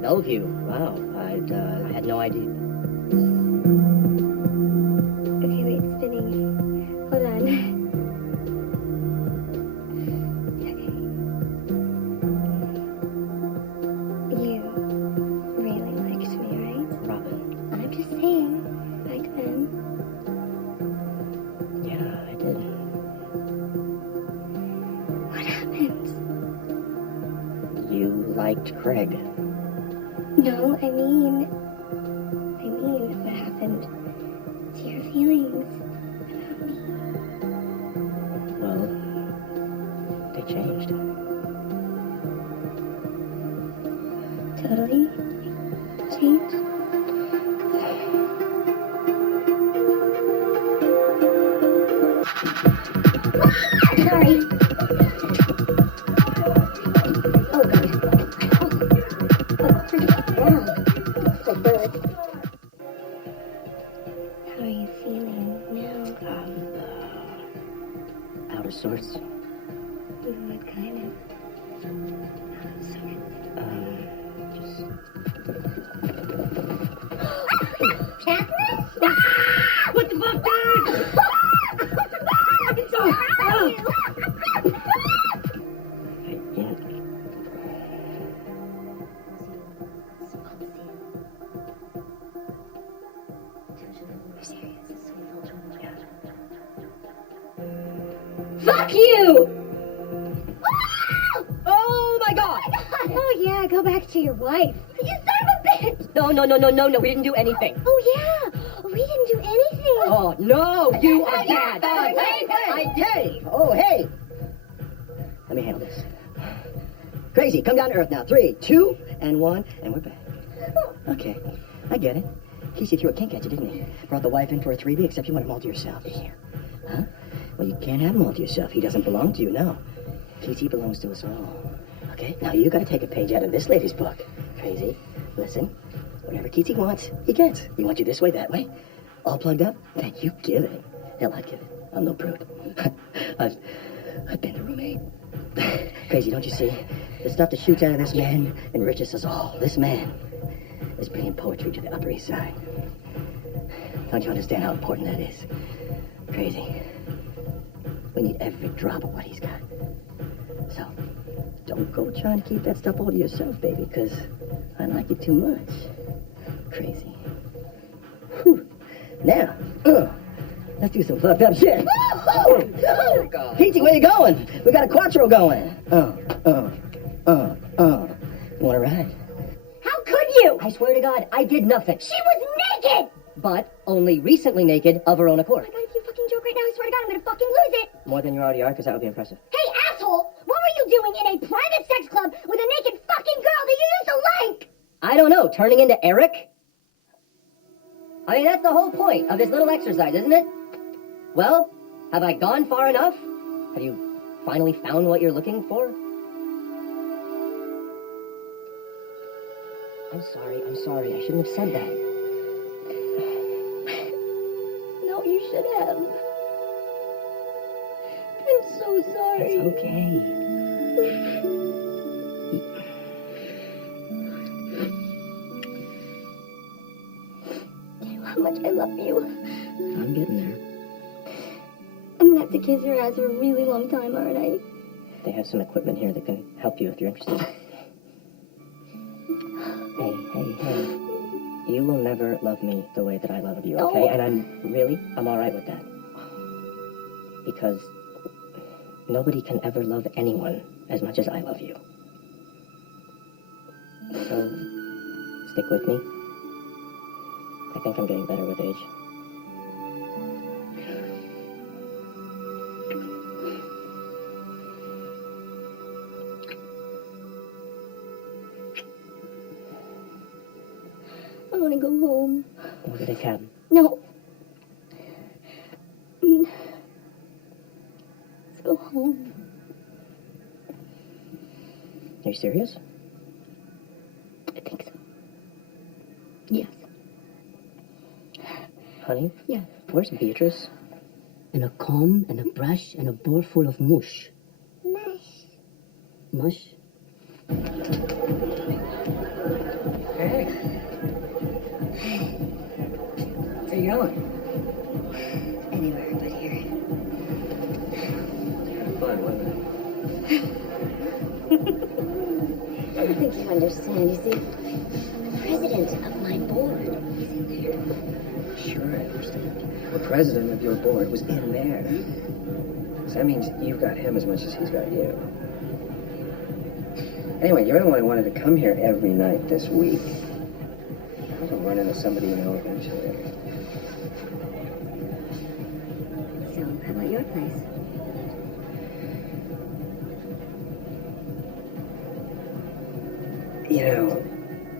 Bellevue. Wow, I had no idea. Okay, wait, spinning. Hold on. Okay. You really liked me, right? Robin. I'm just saying, back then. Yeah, I did. What happened? You liked Craig. No, I mean, what happened to your feelings about me? Well, they changed. Totally changed? Sorry. Oh, God. Wow. It's a bird. How are you feeling now? Out of sorts. What kind of? Just Fuck you! Oh my God! Oh, yeah, go back to your wife. You son of a bitch! No, we didn't do anything. Oh, yeah, we didn't do anything. Oh, no, you are bad. Hey! Oh, hey! Let me handle this. Crazy, come down to earth now. 3, 2, and 1, and we're back. Okay, I get it. Casey threw a kink at you, didn't he? Brought the wife in for a 3B, except you want him all to yourself. Huh? Well, you can't have him all to yourself. He doesn't belong to you, no. Casey belongs to us all. Okay? Now you gotta take a page out of this lady's book. Crazy, listen. Whatever Casey wants, he gets. He wants you this way, that way. All plugged up? Then you give it. Hell, I'd give it. I'm no prude. I've been a roommate. Crazy, don't you see? The stuff that shoots out of this man enriches us all. This man is bringing poetry to the Upper East Side. Don't you understand how important that is? Crazy. We need every drop of what he's got. So, don't go trying to keep that stuff all to yourself, baby, because I like you too much. Crazy. Whew. Now, let's do some fucked up shit. Oh, God. Petey, where you going? We got a quattro going. You want to ride? How could you? I swear to God, I did nothing. She was naked! But only recently naked of her own accord. Oh my God, if you fucking joke right now, I swear to God, I'm gonna fucking lose it. More than you already are, because that would be impressive. Hey, asshole! What were you doing in a private sex club with a naked fucking girl that you used to like? I don't know, turning into Eric? I mean, that's the whole point of this little exercise, isn't it? Well, have I gone far enough? Have you finally found what you're looking for? I'm sorry. I shouldn't have said that. No, you should have. I'm so sorry. It's okay. You know how much I love you. I'm getting there. I'm gonna have to kiss your ass for a really long time, aren't I? They have some equipment here that can help you if you're interested. Hey. You will never love me the way that I love you, okay? No. And I'm all right with that. Because nobody can ever love anyone as much as I love you. So, stick with me. I think I'm getting better with age. I wanna go home. We'll get a cab. No. I mean, let's go home. Are you serious? I think so. Yes. Honey? Yes. Where's Beatrice? And a comb, and a brush, and a bowl full of mush. Mush? Hey. Where you going? Anywhere but here. Fun, wasn't I don't think you understand. You see, the president of my board is in there. Sure, I understand. The president of your board was in there. So that means you've got him as much as he's got you. Anyway, you're the one who wanted to come here every night this week. I'll run into somebody you know eventually. So, how about your place? You know,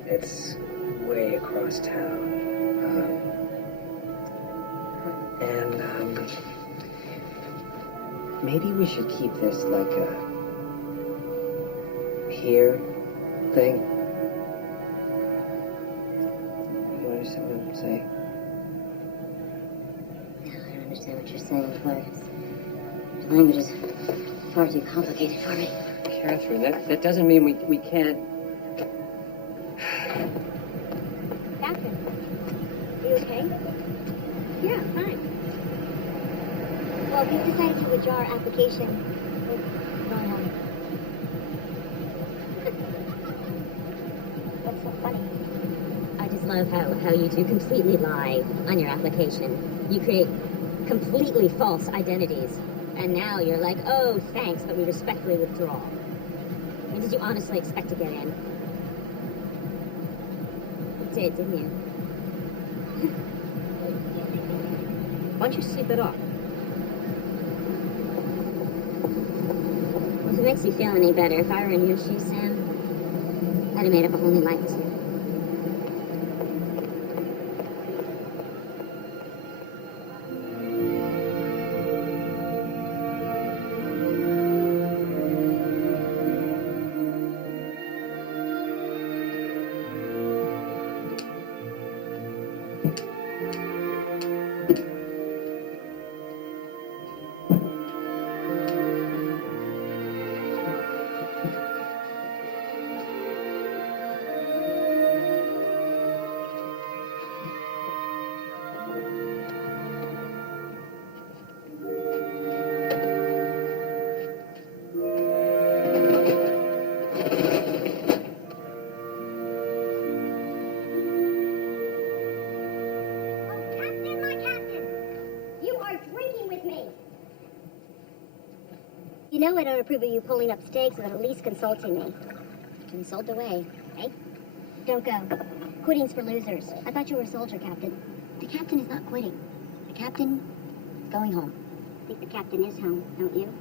it's way across town. Maybe we should keep this like a here thing. You understand what I'm saying? No, I don't understand what you're saying, Clarence. The language is far too complicated for me. Catherine, that doesn't mean we can't. Catherine, you okay? Yeah, fine. Well, we've decided to withdraw our application. We're going home. What's so funny? I just love how you two completely lie on your application. You create completely false identities And now you're like, oh, thanks, but we respectfully withdraw. I mean, did you honestly expect to get in? You did, didn't you? Why don't you sleep it off? Well, if it makes you feel any better, if I were in your shoes, Sam, I'd have made up a whole new life. Captain, my captain! You are drinking with me! You know I don't approve of you pulling up stakes without at least consulting me. Consult away, eh? Don't go. Quitting's for losers. I thought you were a soldier, Captain. The captain is not quitting. The captain is going home. I think the captain is home, don't you?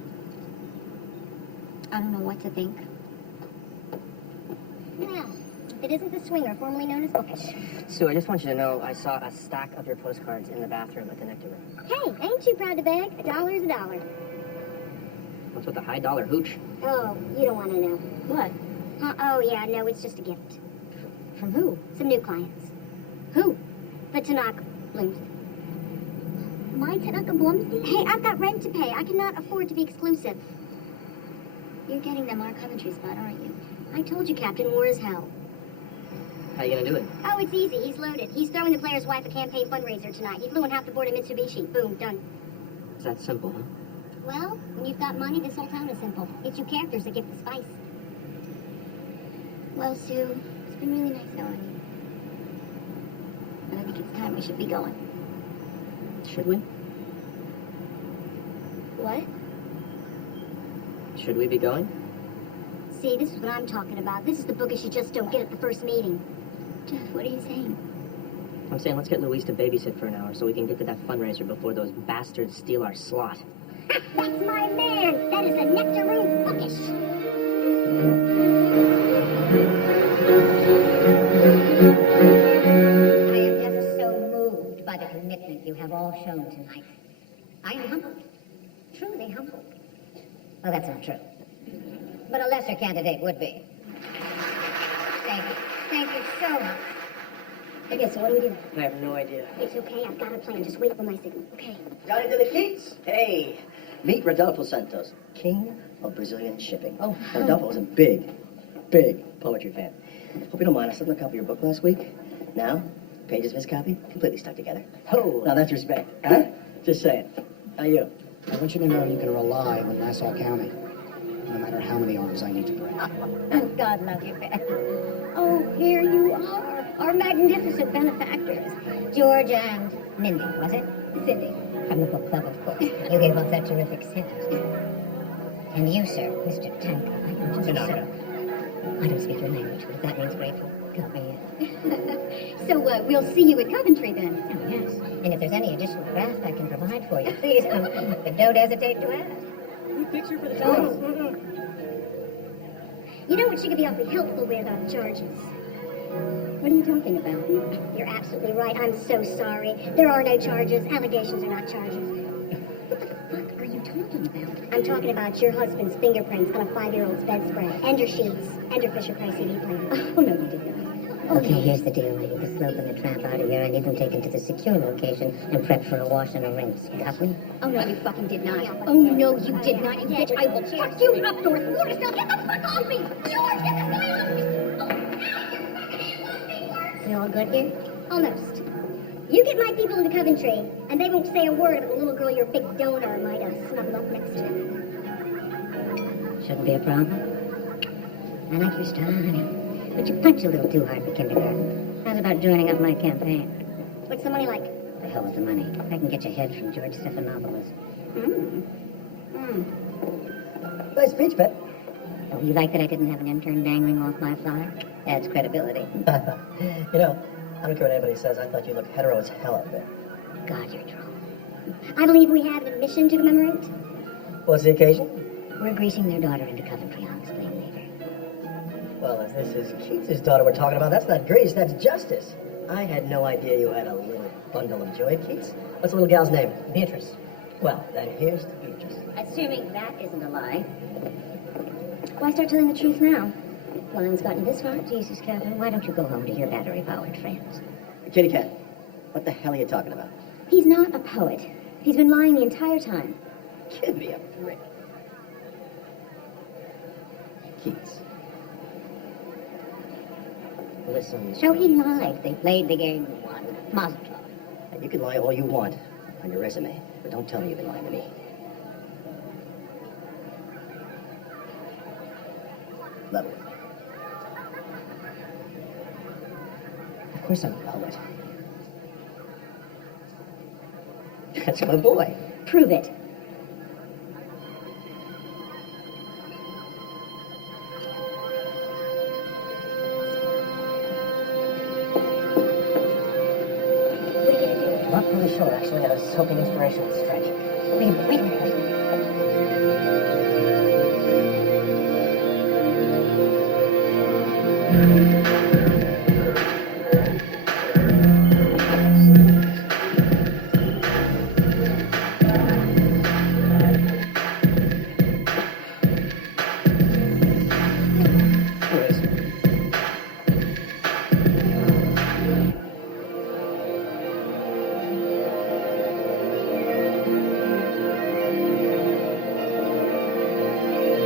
I don't know what to think. Now, if it isn't the swinger formerly known as Bookish. Sue, I just want you to know I saw a stack of your postcards in the bathroom at the Nectar Room. Hey, ain't you proud to beg? $1 is $1. What's with the high dollar hooch? Oh, you don't want to know. What? Oh, yeah, no, it's just a gift. From who? Some new clients. Who? The Tanaka Blooms. My Tanaka Blumsky? Hey, I've got rent to pay. I cannot afford to be exclusive. You're getting them our Coventry spot, aren't you? I told you, Captain, war is hell. How you gonna do it? Oh, it's easy. He's loaded. He's throwing the player's wife a campaign fundraiser tonight. He flew in half the board of Mitsubishi. Boom, done. It's that simple, huh? Well, when you've got money, this whole town is simple. It's you characters that give the spice. Well, Sue, it's been really nice knowing you. But I think it's time we should be going. Should we? What? Should we be going? See, this is what I'm talking about. This is the bookish you just don't get at the first meeting. Jeff, what are you saying? I'm saying let's get Louise to babysit for an hour so we can get to that fundraiser before those bastards steal our slot. That's my man. That is a nectarine bookish. I am just so moved by the commitment you have all shown tonight. I am humbled, truly humbled. Well, that's not true. But a lesser candidate would be. Thank you. Thank you so much. Okay, so what do we do? I have no idea. It's okay. I've got a plan. Just wait for my signal. Okay. Johnny de the Keats. Hey, meet Rodolfo Santos, king of Brazilian shipping. Oh, Rodolfo was a big poetry fan. Hope you don't mind. I sent him a copy of your book last week. Now, pages of his copy, completely stuck together. Oh, now that's respect, huh? Just saying. How you? I want you to know you can rely on Nassau County, no matter how many arms I need to break. God love you, Ben. Oh, here you are. Our magnificent benefactors. George and Mindy, was it? Cindy. From the book club, of course. You gave off that terrific scent. And you, sir, Mr. Tanka. I am just Tanaka. I don't speak your language, but if that means grateful, count me in. So we'll see you at Coventry then. Oh, yes. And if there's any additional draft I can provide for you, please, but don't hesitate to ask. Picture for the You know what she could be awfully helpful with on charges? What are you talking about? You're absolutely right. I'm so sorry. There are no charges. Allegations are not charges. What are you talking about? I'm talking about your husband's fingerprints on a 5-year-old's bedspread, and your sheets, and your Fisher-Price CD player. Oh, no, you did not. Okay, here's the deal. I need the slope and the trap out of here. I need them taken to the secure location and prepped for a wash and a rinse. Got me? Oh, no, you fucking did not. Oh, no, you did not, you bitch. I will fuck you up, North Florida. Get the fuck off me! George, get this guy off me! You all good here? Almost. You get my people into Coventry, and they won't say a word about the little girl your big donor might snuggle up next to. Shouldn't be a problem. I like your style, honey. But you punch a little too hard for kindergarten. How's about joining up my campaign? What's the money like? The hell with the money. I can get you head from George Stephanopoulos. Nice speech, Pet. Oh, you like that I didn't have an intern dangling off my fly? Adds credibility. You know, I don't care what anybody says. I thought you looked hetero as hell out there. God, you're droll. I believe we have a mission to commemorate. What's the occasion? We're greasing their daughter into Coventry. I'll explain later. Well, if this is Keats' daughter we're talking about, that's not grace, that's justice. I had no idea you had a little bundle of joy, Keats. What's the little gal's name? Beatrice. Well, then here's to Beatrice. Assuming that isn't a lie. Why start telling the truth now? Line's gotten this far. Jesus, Captain, why don't you go home to your battery-powered friends? Kitty Cat, what the hell are you talking about? He's not a poet. He's been lying the entire time. Give me a break. Keats. Listen. So he lied. They played the game and won. Mazel tov. You can lie all you want on your resume, but don't tell me you've been lying to me. Level. Of course I'm a poet. That's my boy. Prove it. What are you gonna do? I'm not really sure, actually. I was hoping inspiration would strike. Wait a minute.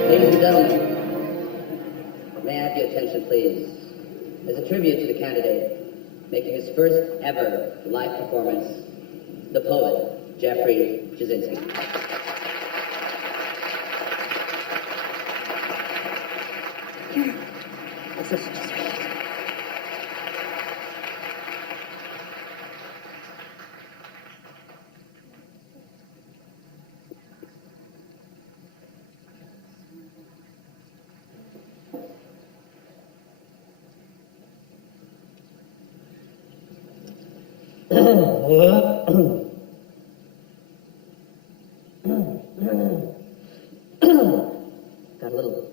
Ladies and gentlemen, may I have your attention, please? As a tribute to the candidate making his first ever live performance, the poet, Jeffrey Jasinski. Got a little...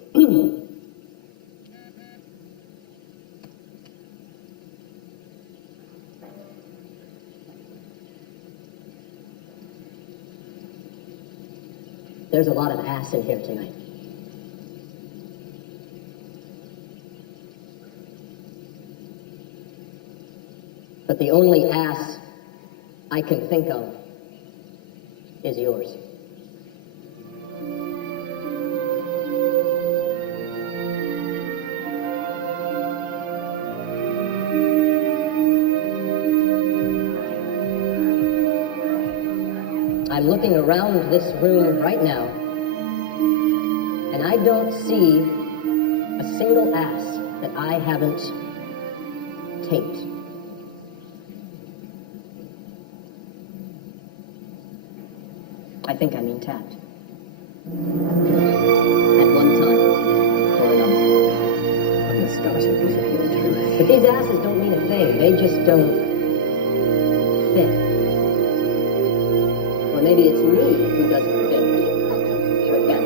There's a lot of ass in here tonight. But the only ass I can think of is yours. I'm looking around this room right now, and I don't see a single ass that I haven't taped. I think I mean tapped. At one time or another. What an astonishing piece of human. But these asses don't mean a thing. They just don't fit. Or maybe it's me who doesn't fit with them.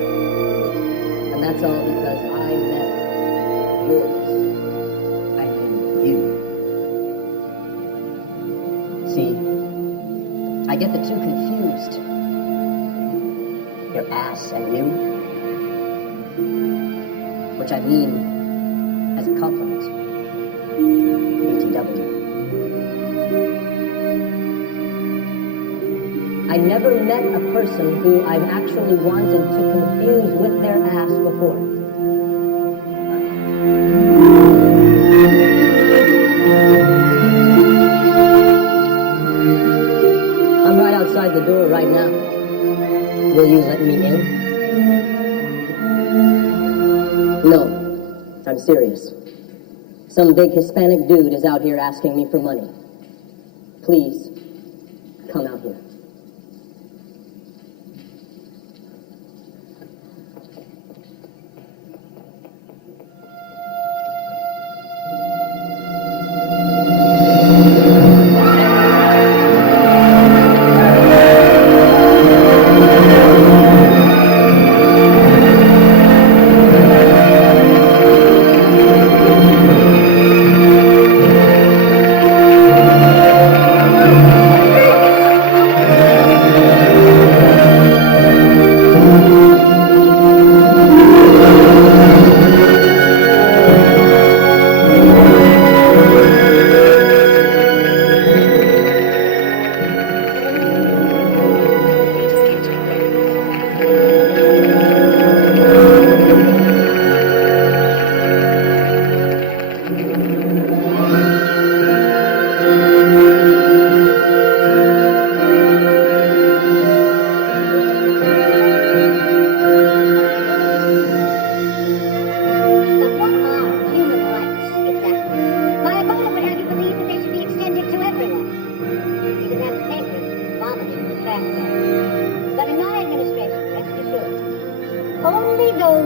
And that's all because I met yours. I mean you. See, I get the two confused. Your ass and you. Which I mean as a compliment. BTW. I never met a person who I've actually wanted to confuse with their ass before. I'm right outside the door right now. Will you let me in? No, I'm serious. Some big Hispanic dude is out here asking me for money. Please, come out here.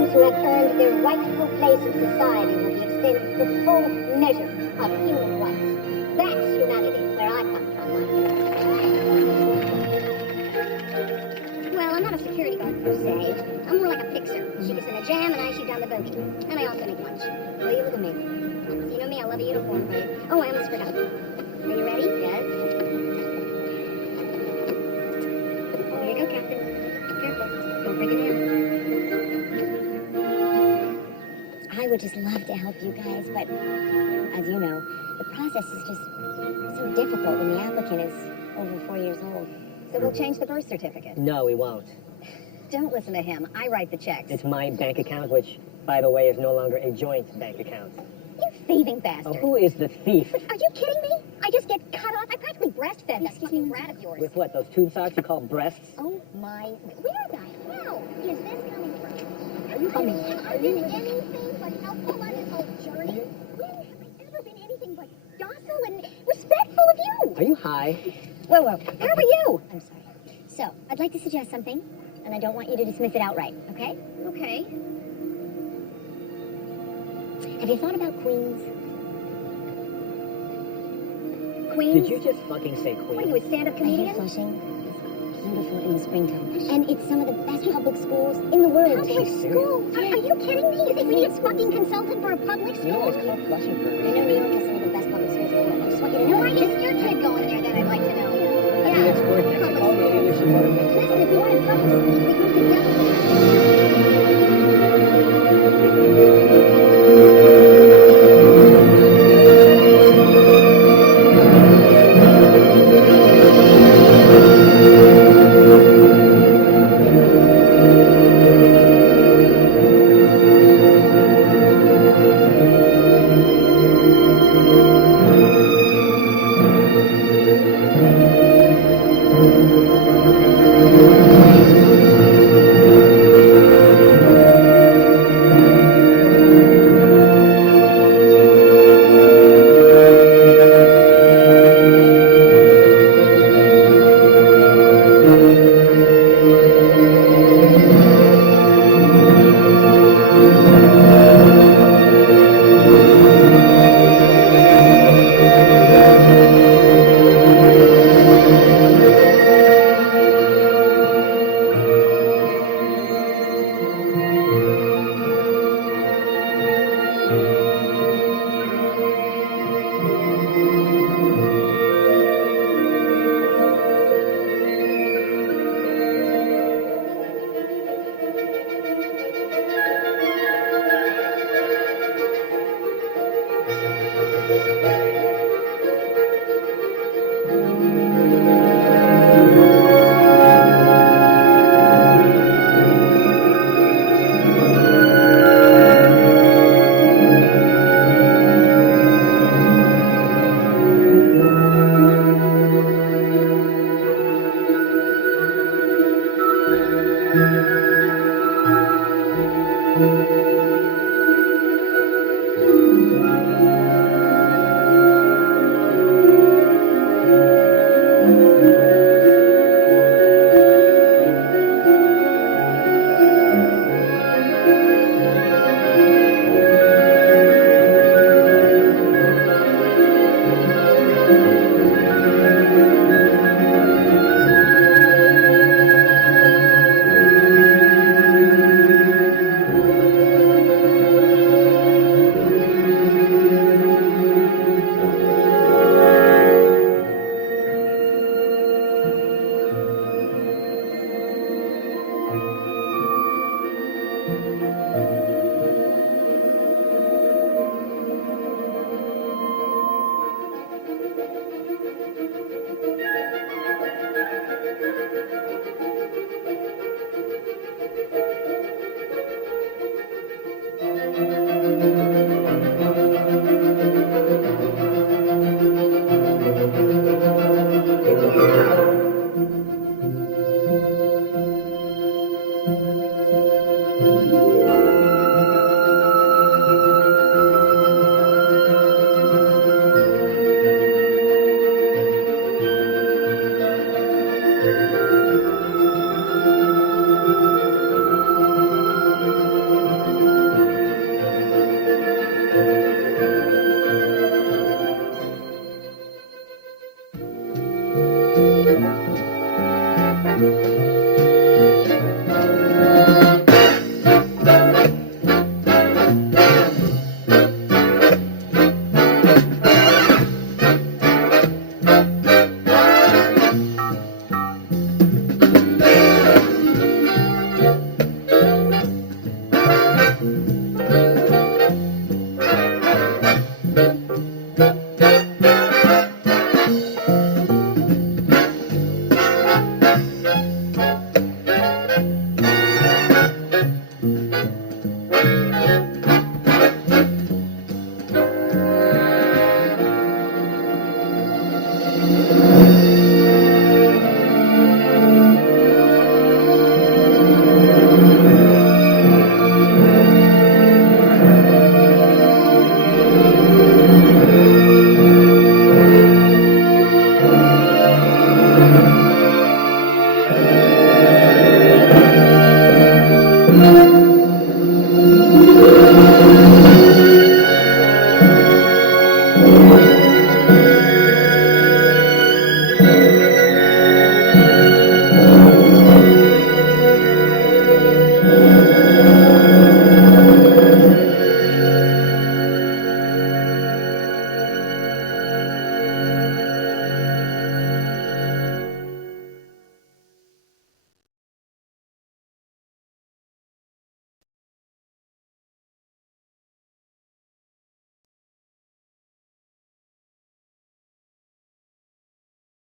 those who have earned their rightful place in society will be extended the full measure of human rights. That's humanity, where I come from, my friend. Well, I'm not a security guard per se. I'm more like a fixer. She gets in a jam and I shoot down the bogey. And I also make lunch. Will you look at me? You know me, I love a uniform, right? Oh, I almost forgot. Are you ready? Yes. Here you go, Captain. Careful. Don't break it down. I would just love to help you guys, but as you know, the process is just so difficult when the applicant is over 4 years old. So we'll change the birth certificate. No, we won't. Don't listen to him. I write the checks. It's my bank account, which, by the way, is no longer a joint bank account. You thieving Oh, bastard. who is the thief? Are you kidding me? I just get cut off. I practically breastfed that fucking rat of yours. With what, those tube socks you call breasts? Oh my... Where the hell is this coming from? Are you kidding me? Have I been anything but helpful on this whole journey? When have I ever been anything but docile and respectful of you? Are you high? Whoa, whoa. How are you? I'm sorry. So, I'd like to suggest something, and I don't want you to dismiss it outright, okay? Okay. Have you thought about queens? Queens? Did you just fucking say What are queen? you, a stand-up comedian? Flushing is beautiful in the springtime. And it's some of the best public schools in the world. Public She's school? Are you kidding me? You think we need a fucking consultant for a public You know school? it's called flushing for a I reason. know New York has some of the best public schools in the world. I just want you to know. Why is your kid going there that I'd like to know? I mean, it's worth Mexico, maybe we should go to Mexico. Listen, if you wanted public schools, we could definitely...